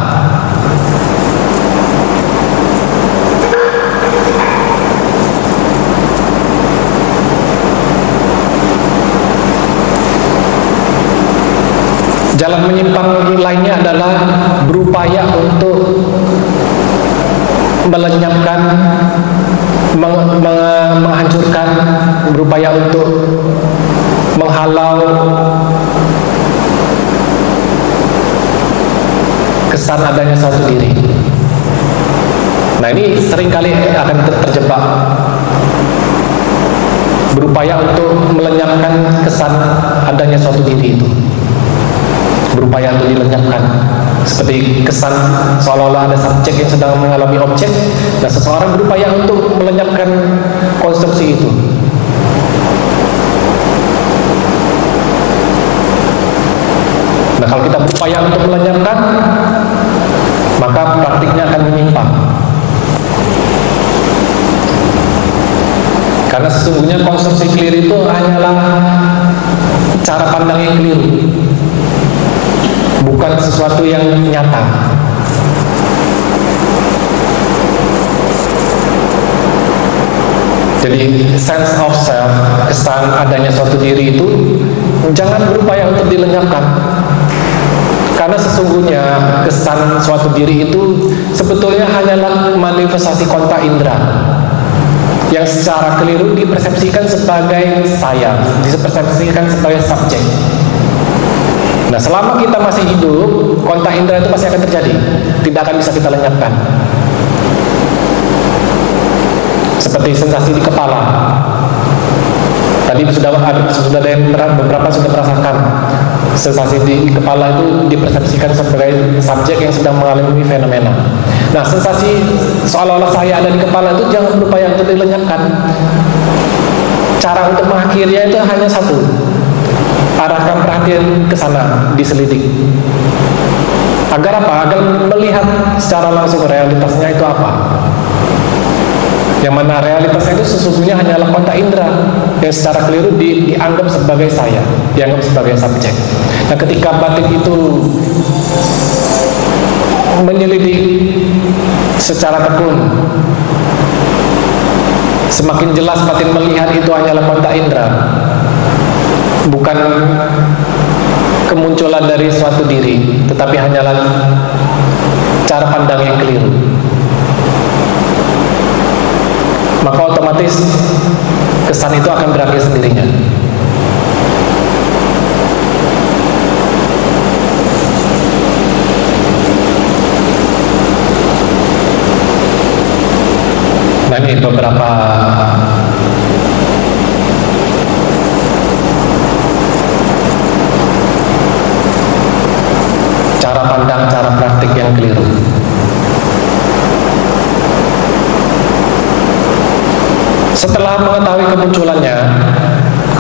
Jalan menyimpang lainnya adalah berupaya untuk melenyapkan, menghancurkan, berupaya untuk menghalau kesan adanya suatu diri. seringkali akan terjebak, berupaya untuk melenyapkan kesan adanya suatu diri itu, berupaya untuk dilenyapkan, seperti kesan seolah-olah ada subjek yang sedang mengalami objek. Nah, seseorang berupaya untuk melenyapkan konstruksi itu. Nah, kalau kita berupaya untuk melenyapkan, maka praktiknya akan menyimpang. Karena sesungguhnya konstruksi keliru itu hanyalah cara pandang yang keliru, bukan sesuatu yang nyata. Jadi sense of self, kesan adanya suatu diri itu jangan berupaya untuk dilenyapkan. Karena sesungguhnya kesan suatu diri itu sebetulnya hanyalah manifestasi kontra indera yang secara keliru dipersepsikan sebagai saya, dipersepsikan sebagai subjek. Nah, selama kita masih hidup, kontra indera itu pasti akan terjadi, tidak akan bisa kita lenyapkan. Seperti sensasi di kepala. Tadi sudah ada yang beberapa sudah merasakan sensasi di kepala itu dipersepsikan sebagai subjek yang sedang mengalami fenomena. Nah, sensasi seolah-olah saya ada di kepala itu jangan berupaya untuk dilenyapkan. Cara untuk mengakhirinya itu hanya satu: arahkan perhatian ke sana, diselidik. Agar apa? Agar melihat secara langsung realitasnya itu apa. Yang mana realitasnya itu sesungguhnya hanyalah kontra indera yang secara keliru dianggap sebagai saya, dianggap sebagai subjek. Nah, ketika batin itu menyelidik secara tekun, semakin jelas batin melihat itu hanyalah kontra indera, bukan kemunculan dari suatu diri, tetapi hanyalah cara pandang yang keliru. Maka otomatis kesan itu akan berakhir sendirinya. Nah, ini beberapa cara pandang, cara praktik yang keliru. Setelah mengetahui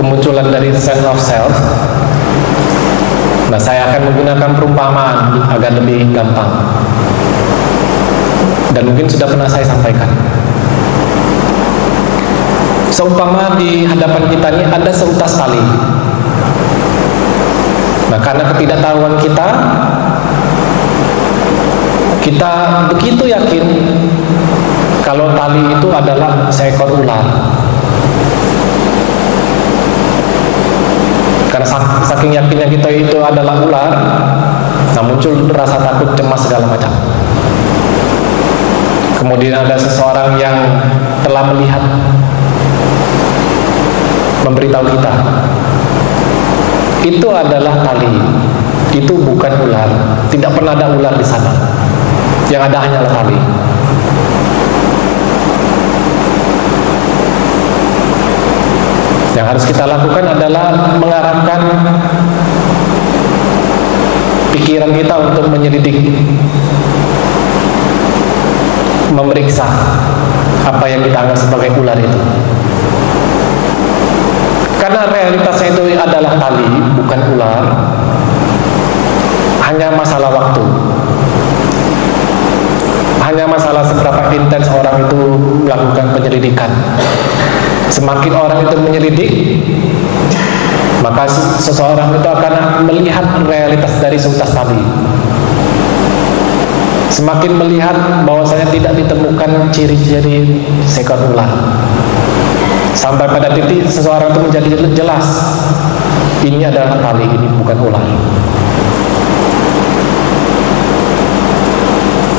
kemunculan dari sense of self, nah, saya akan menggunakan perumpamaan agar lebih gampang, dan mungkin sudah pernah saya sampaikan. Seumpama di hadapan kita ini ada seutas tali. Nah, karena ketidaktahuan kita begitu yakin kalau tali itu adalah seekor ular. Karena saking yakinnya kita itu adalah ular, nah muncul rasa takut, cemas, segala macam. Kemudian ada seseorang yang telah melihat, memberitahu kita, itu adalah tali, itu bukan ular, tidak pernah ada ular di sana, yang ada hanyalah tali. Yang harus kita lakukan adalah mengarahkan pikiran kita untuk menyelidik, memeriksa apa yang kita anggap sebagai ular itu. Karena realitasnya itu adalah tali, bukan ular, hanya masalah waktu. Hanya masalah seberapa intens orang itu melakukan penyelidikan. Semakin orang itu menyelidik, maka seseorang itu akan melihat realitas dari seutas tali. Semakin melihat bahwasanya tidak ditemukan ciri-ciri seekor ular, sampai pada titik seseorang itu menjadi jelas, ini adalah tali, ini bukan ular.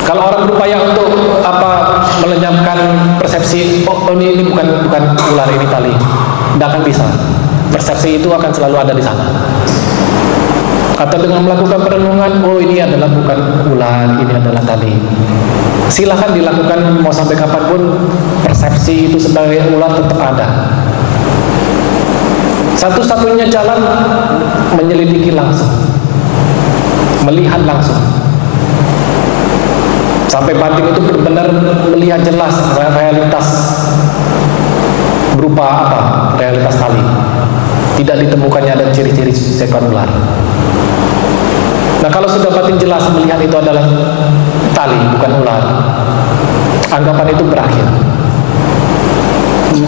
Kalau orang berupaya untuk melenyapkan persepsi, oh ini bukan ular, ini tali, tidak akan bisa. Persepsi itu akan selalu ada di sana. Atau dengan melakukan perenungan, oh ini adalah bukan ular, ini adalah tali. Silahkan dilakukan, mau sampai kapanpun persepsi itu sebagai ular tetap ada. Satu-satunya jalan menyelidiki langsung, melihat langsung, sampai batin itu benar-benar melihat jelas realitas berupa apa, realitas tali. Tidak ditemukannya ada ciri-ciri seekor ular. Nah, kalau sudah batin jelas melihat itu adalah tali, bukan ular, anggapan itu berakhir.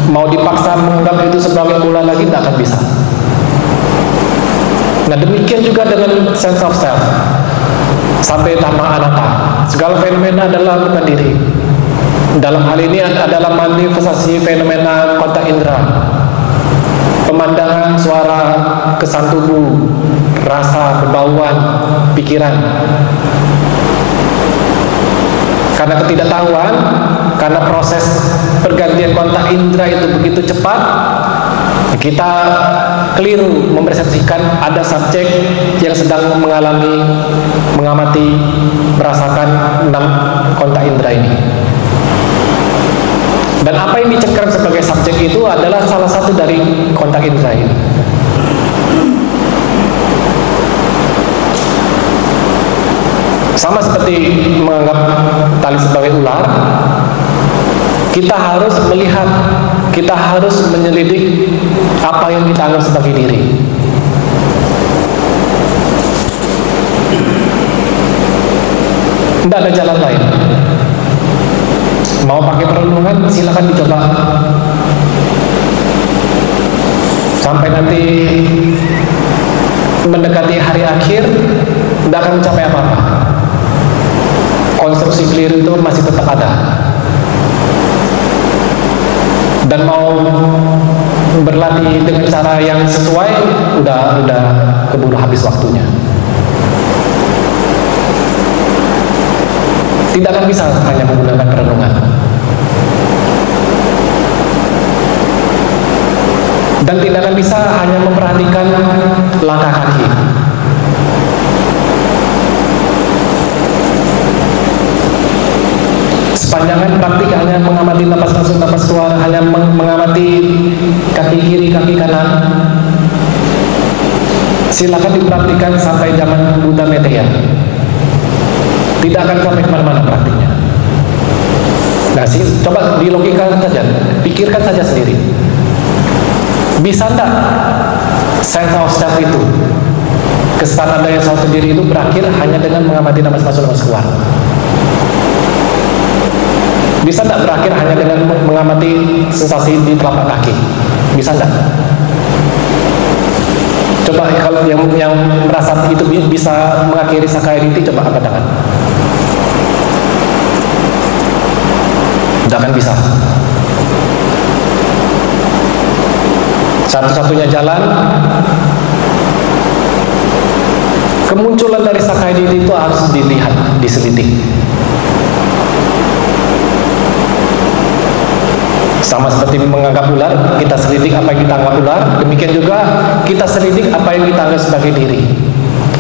Mau dipaksa menganggap itu sebagai ular lagi tidak akan bisa. Nah, demikian juga dengan sense of self sampai tahap anatta. Segala fenomena adalah bukan diri. Dalam hal ini adalah manifestasi fenomena kontak indera, pemandangan, suara, kesan tubuh, rasa, kebauan, pikiran. Karena ketidaktahuan, karena proses pergantian kontak indera itu begitu cepat, kita keliru mempersepsikan ada subjek yang sedang mengamati, merasakan 6 kontak indera ini. Dan apa yang dicengkeram sebagai subjek itu adalah salah satu dari kontak indera ini. Sama seperti menganggap tali sebagai ular, kita harus melihat, kita harus menyelidik apa yang kita anggap sebagai diri. Tidak ada jalan lain. Mau pakai perenungan, silakan dicoba. Sampai nanti mendekati hari akhir, tidak akan mencapai apa-apa. Konstruksi keliru itu masih tetap ada. Dan mau berlatih dengan cara yang sesuai, udah keburu habis waktunya. Tidak akan bisa hanya menggunakan perenungan. Dan tidak akan bisa hanya memperhatikan langkah kaki. Sepanjangan praktik hanya mengamati napas masuk, napas keluar, hanya mengamati kaki kiri, kaki kanan. Silakan dipraktikkan sampai zaman Buddha Maitreya. Tidak akan sampai kemana-mana praktiknya. Nah, coba dilogikakan saja, pikirkan saja sendiri. Bisa enggak sense of self itu, kesan adanya suatu diri itu berakhir hanya dengan mengamati napas masuk, napas keluar? Bisa enggak berakhir hanya dengan mengamati sensasi di telapak kaki? Bisa enggak? Coba kalau yang merasa itu bisa mengakhiri Sakaya Ditti, coba angkat tangan. Tidak akan bisa. Satu-satunya jalan kemunculan dari Sakaya Ditti itu harus dilihat, diselidik. Sama seperti menganggap ular, kita selidik apa yang kita anggap ular. Demikian juga kita selidik apa yang kita anggap sebagai diri,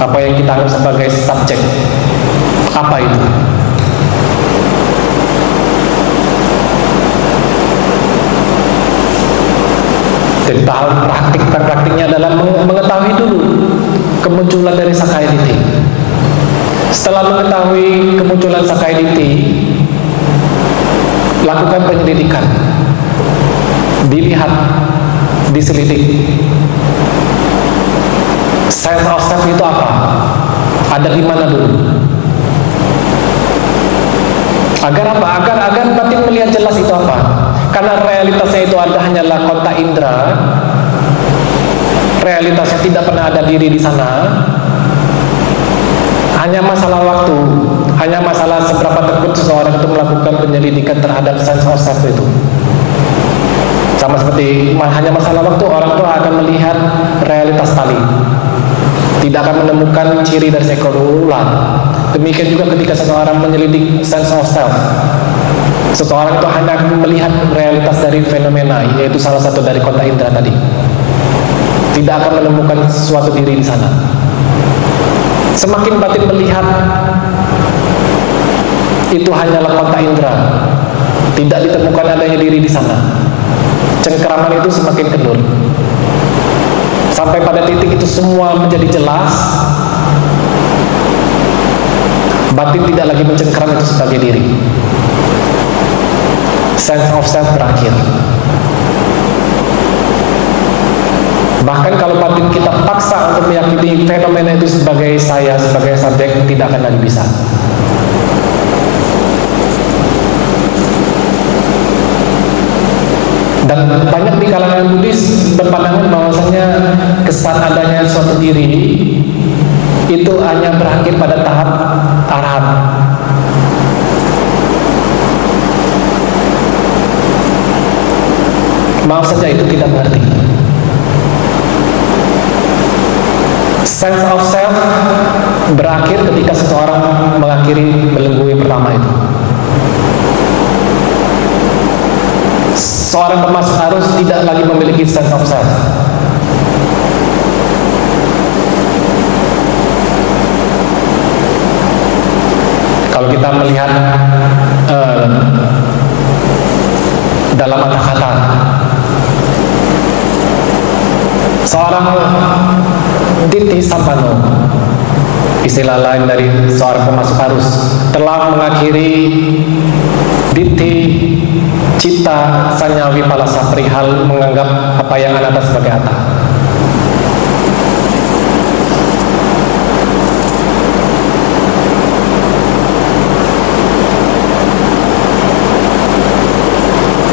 apa yang kita anggap sebagai subjek. Apa itu? Jadi tahap praktiknya adalah mengetahui dulu kemunculan dari Sakaya Ditti. Setelah mengetahui kemunculan Sakaya Ditti, lakukan penyelidikan, dilihat, diselidik. Sense of self itu apa? Ada di mana dulu? Agar apa? Agar batin melihat jelas itu apa? Karena realitasnya itu hanyalah kontak indera. Realitasnya tidak pernah ada diri di sana. Hanya masalah waktu, hanya masalah seberapa tekun seseorang itu melakukan penyelidikan terhadap sense of self itu. Sama seperti hanya masalah waktu, orang tua akan melihat realitas tali, tidak akan menemukan ciri dari seekor ular. Demikian juga ketika seseorang menyelidik sense of self, seseorang itu hanya akan melihat realitas dari fenomena, yaitu salah satu dari kontak indera tadi. Tidak akan menemukan suatu diri di sana. Semakin batin melihat, itu hanyalah kontak indera, tidak ditemukan adanya diri di sana. Cengkeraman itu semakin kendur, sampai pada titik itu semua menjadi jelas. Batin tidak lagi mencengkeram itu sebagai diri. Sense of self berakhir. Bahkan kalau batin kita paksa untuk meyakini fenomena itu sebagai saya, sebagai subjek, tidak akan lagi bisa. Dan banyak di kalangan Buddhis berpandangan bahwasanya kesan adanya suatu diri itu hanya berakhir pada tahap arahat. Maaf saja, itu tidak mengerti. Sense of self berakhir ketika seseorang mengakhiri belenggu yang pertama itu. Seorang pemasuk arus tidak lagi memiliki sense of self. Kalau kita melihat dalam kata-kata, seorang Ditthi Sampano, istilah lain dari seorang pemasuk arus, telah mengakhiri Ditthi Citta Sanya Vipalasa, perihal menganggap apa yang anatta sebagai atta.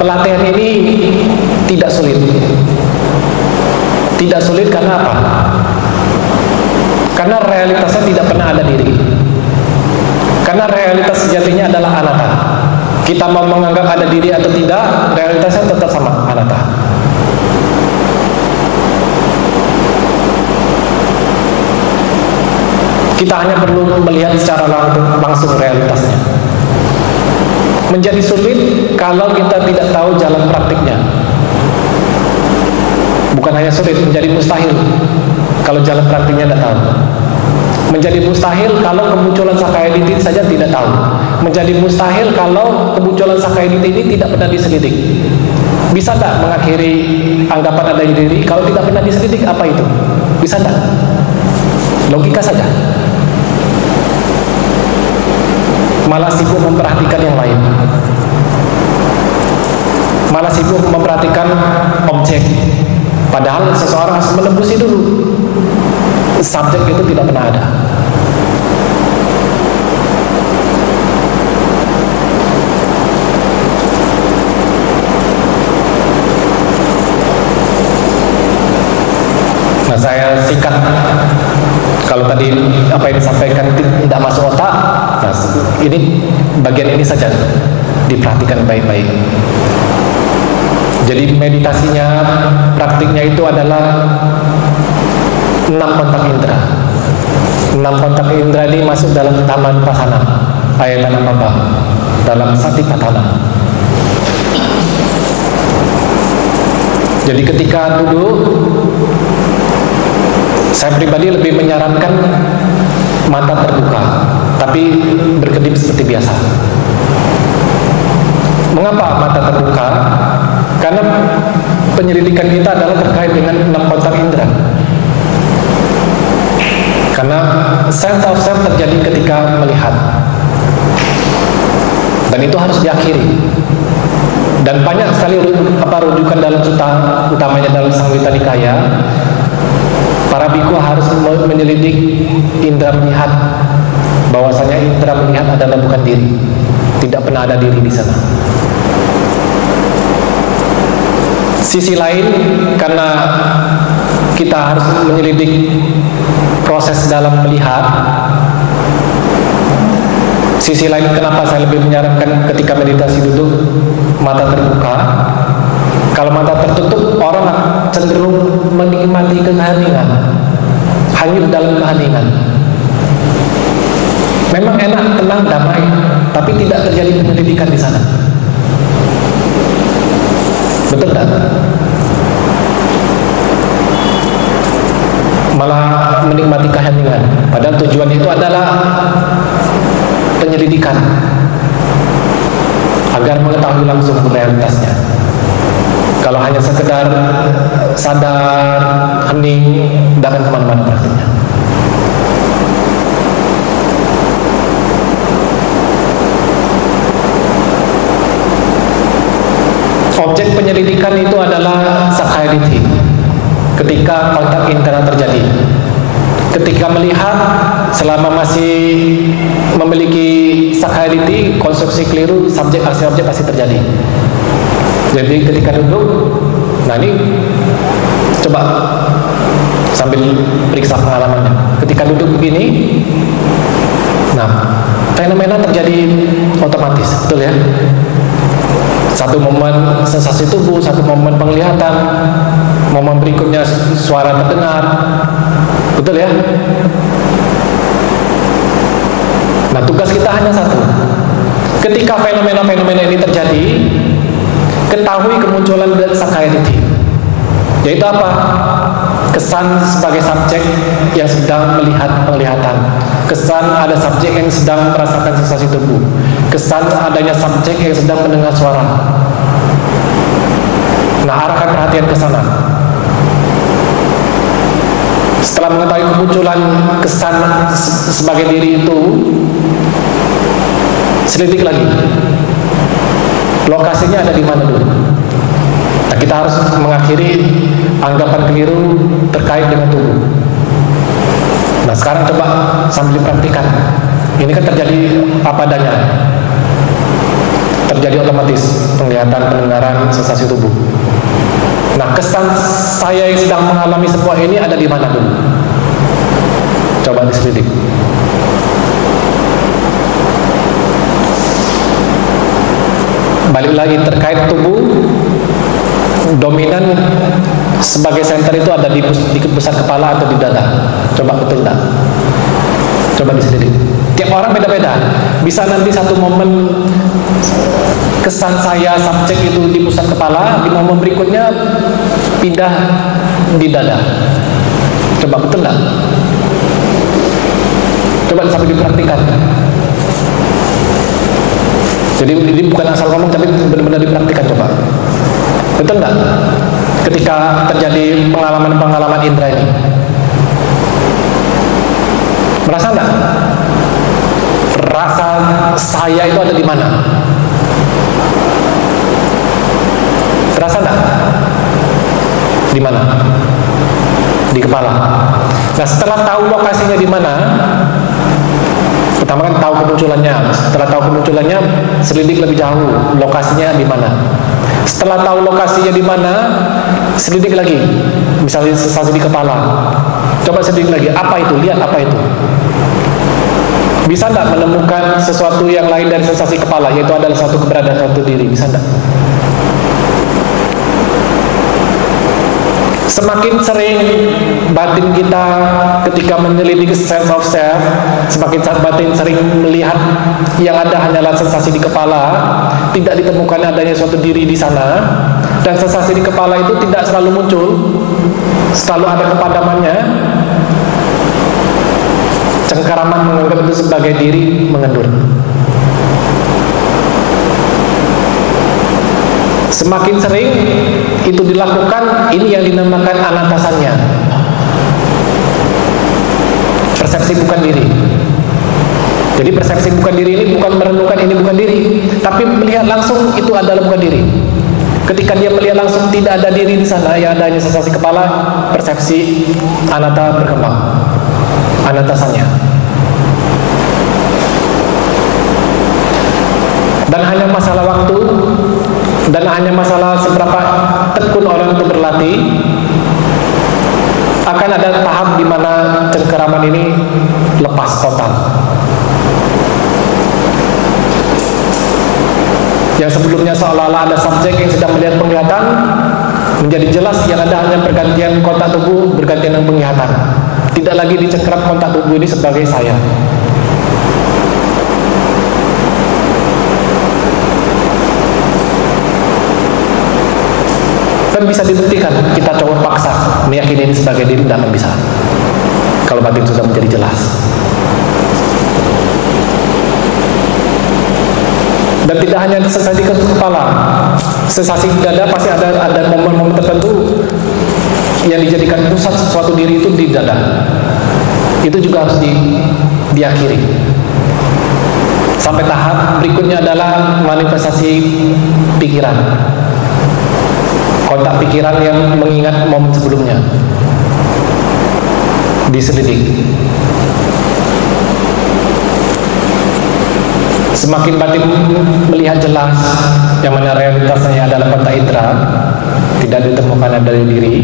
Pelatihan ini tidak sulit. Tidak sulit karena apa? Karena realitasnya tidak pernah ada diri. Karena realitas sejatinya adalah anatta. Kita mau menganggap ada diri atau tidak, realitasnya tetap sama, anatta. Kita hanya perlu melihat secara langsung realitasnya. Menjadi sulit kalau kita tidak tahu jalan praktiknya. Bukan hanya sulit, menjadi mustahil kalau jalan praktiknya tidak tahu. Menjadi mustahil kalau kemunculan Sakayaditi saja tidak tahu. Menjadi mustahil kalau kemunculan Sakayaditi ini tidak pernah diselidik. Bisa tak mengakhiri anggapan adanya diri kalau tidak pernah diselidik? Apa itu? Bisa tak? Logika saja. Malah sibuk memperhatikan yang lain. Malah sibuk memperhatikan objek. Padahal seseorang harus menembusi dulu. Subjek itu tidak pernah ada. Nah, saya singkat. Kalau tadi apa yang disampaikan tidak masuk otak, nah ini bagian ini saja diperhatikan baik-baik. Jadi meditasinya, praktiknya itu adalah 6 kontak indera. 6 kontak indera ini masuk dalam taman pasana, ayatana mabha, dalam satipatthana. Jadi ketika duduk, saya pribadi lebih menyarankan mata terbuka, tapi berkedip seperti biasa. Mengapa mata terbuka? Karena penyelidikan kita adalah terkait dengan 6 kontak indera. Karena sense of self terjadi ketika melihat, dan itu harus diakhiri. Dan banyak sekali rujukan dalam sutta, utamanya dalam Samyutta Nikaya. Para biku harus menyelidik indera melihat, bahwasanya indera melihat adalah bukan diri, tidak pernah ada diri di sana. Sisi lain, karena kita harus menyelidik proses dalam melihat, sisi lain kenapa saya lebih menyarankan ketika meditasi duduk mata terbuka. Kalau mata tertutup, orang cenderung menikmati keheningan, hanyut dalam keheningan. Memang enak, tenang, damai, tapi tidak terjadi penyelidikan di sana. Betul tak? malah menikmati keheningan. Padahal tujuan itu adalah penyelidikan agar mengetahui langsung realitasnya. Kalau hanya sekedar sadar, hening, tidak akan kemana-mana praktiknya. Objek penyelidikan itu adalah sakayaditi. Ketika kontak internal terjadi, ketika melihat selama masih memiliki sakayaditi, konstruksi keliru, subjek aksi objek pasti terjadi. Jadi ketika duduk, nah ini coba sambil periksa pengalamannya. Ketika duduk begini, nah fenomena terjadi otomatis, betul ya? Satu momen sensasi tubuh, satu momen penglihatan, momen berikutnya suara terdengar, betul ya? Nah tugas kita hanya satu. Ketika fenomena-fenomena ini terjadi, ketahui kemunculan sakayaditi, yaitu apa? Kesan sebagai subjek yang sedang melihat penglihatan, kesan ada subjek yang sedang merasakan sensasi tubuh, kesan adanya subjek yang sedang mendengar suara. Nah, arahkan perhatian ke sana. Setelah mengetahui kemunculan kesan sebagai diri itu, selidik lagi. Lokasinya ada di mana dulu? Nah, kita harus mengakhiri anggapan keliru terkait dengan tubuh. Nah, sekarang coba sambil dipraktikan. Ini kan terjadi apa adanya. Terjadi otomatis penglihatan, pendengaran, sensasi tubuh. Nah, kesan saya yang sedang mengalami semua ini ada di mana dulu? Coba diselidik. Balik lagi terkait tubuh, dominan sebagai center itu ada di pusat kepala atau di dada. Coba betul enggak? Coba diselidik. Tiap orang beda-beda. Bisa nanti satu momen kesan saya subjek itu di pusat kepala, di momen berikutnya pindah di dada. Coba betul enggak? Coba sampai dipraktikan. Jadi ini bukan asal ngomong, tapi benar-benar dipraktikan. Coba betul nggak? Ketika terjadi pengalaman-pengalaman indera ini, merasa nggak? Rasa saya itu ada di mana? Terasa nggak? Di mana? Di kepala. Nah, setelah tahu lokasinya di mana, pertama kan tahu kemunculannya. Setelah tahu kemunculannya, selidik lebih jauh lokasinya di mana. Setelah tahu lokasinya di mana, selidik lagi. Misalnya sensasi di kepala, coba selidik lagi. Apa itu? Lihat apa itu. Bisa tidak menemukan sesuatu yang lain dari sensasi kepala, yaitu adalah satu keberadaan satu diri? Bisa tidak? Semakin sering batin kita ketika menyelidiki sense of self, semakin batin sering melihat yang ada hanyalah sensasi di kepala, tidak ditemukan adanya suatu diri di sana, dan sensasi di kepala itu tidak selalu muncul, selalu ada kepadamannya. Cengkeraman menganggap itu sebagai diri, mengendur. Semakin sering itu dilakukan, ini yang dinamakan anatasannya. Persepsi bukan diri. Jadi persepsi bukan diri ini bukan merenungkan ini bukan diri, tapi melihat langsung itu adalah bukan diri. Ketika dia melihat langsung tidak ada diri di sana, yang ada hanya sensasi kepala, persepsi anata berkembang. Anatasannya. Dan hanya masalah waktu, dan hanya masalah seberapa tekun orang itu berlatih, akan ada tahap di mana cengkeraman ini lepas total. Yang sebelumnya seolah-olah ada subjek yang sedang melihat penglihatan, menjadi jelas yang ada hanya pergantian kontak tubuh, bergantian dengan penglihatan. Tidak lagi dicengkeram kontak tubuh ini sebagai saya. Kan bisa dibuktikan, kita coba paksa meyakini ini sebagai diri, tidak akan bisa. kalau batin sudah menjadi jelas. Dan tidak hanya sensasi di kepala, sensasi dada pasti ada momen-momen tertentu yang dijadikan pusat suatu diri itu di dada. Itu juga harus diakhiri. Sampai tahap berikutnya adalah manifestasi pikiran, kontak pikiran yang mengingat momen sebelumnya, diselidik. Semakin batin melihat jelas yang mana realitasnya adalah kontak indera, tidak ditemukan dari diri,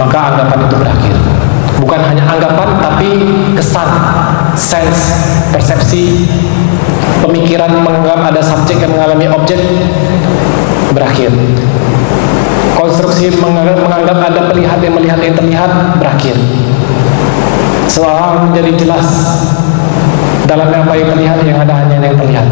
maka anggapan itu berakhir. Bukan hanya anggapan, tapi kesan, sense, persepsi, pemikiran menganggap ada subjek yang mengalami objek berakhir. Konstruksi menganggap ada pelihat yang melihat yang terlihat berakhir. Seolah menjadi jelas dalam apa yang terlihat, yang ada hanya yang terlihat.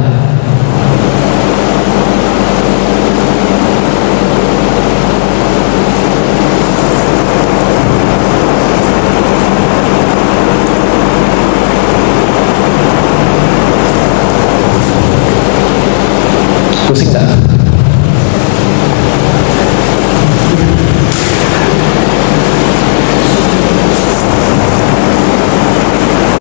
Pusing tak?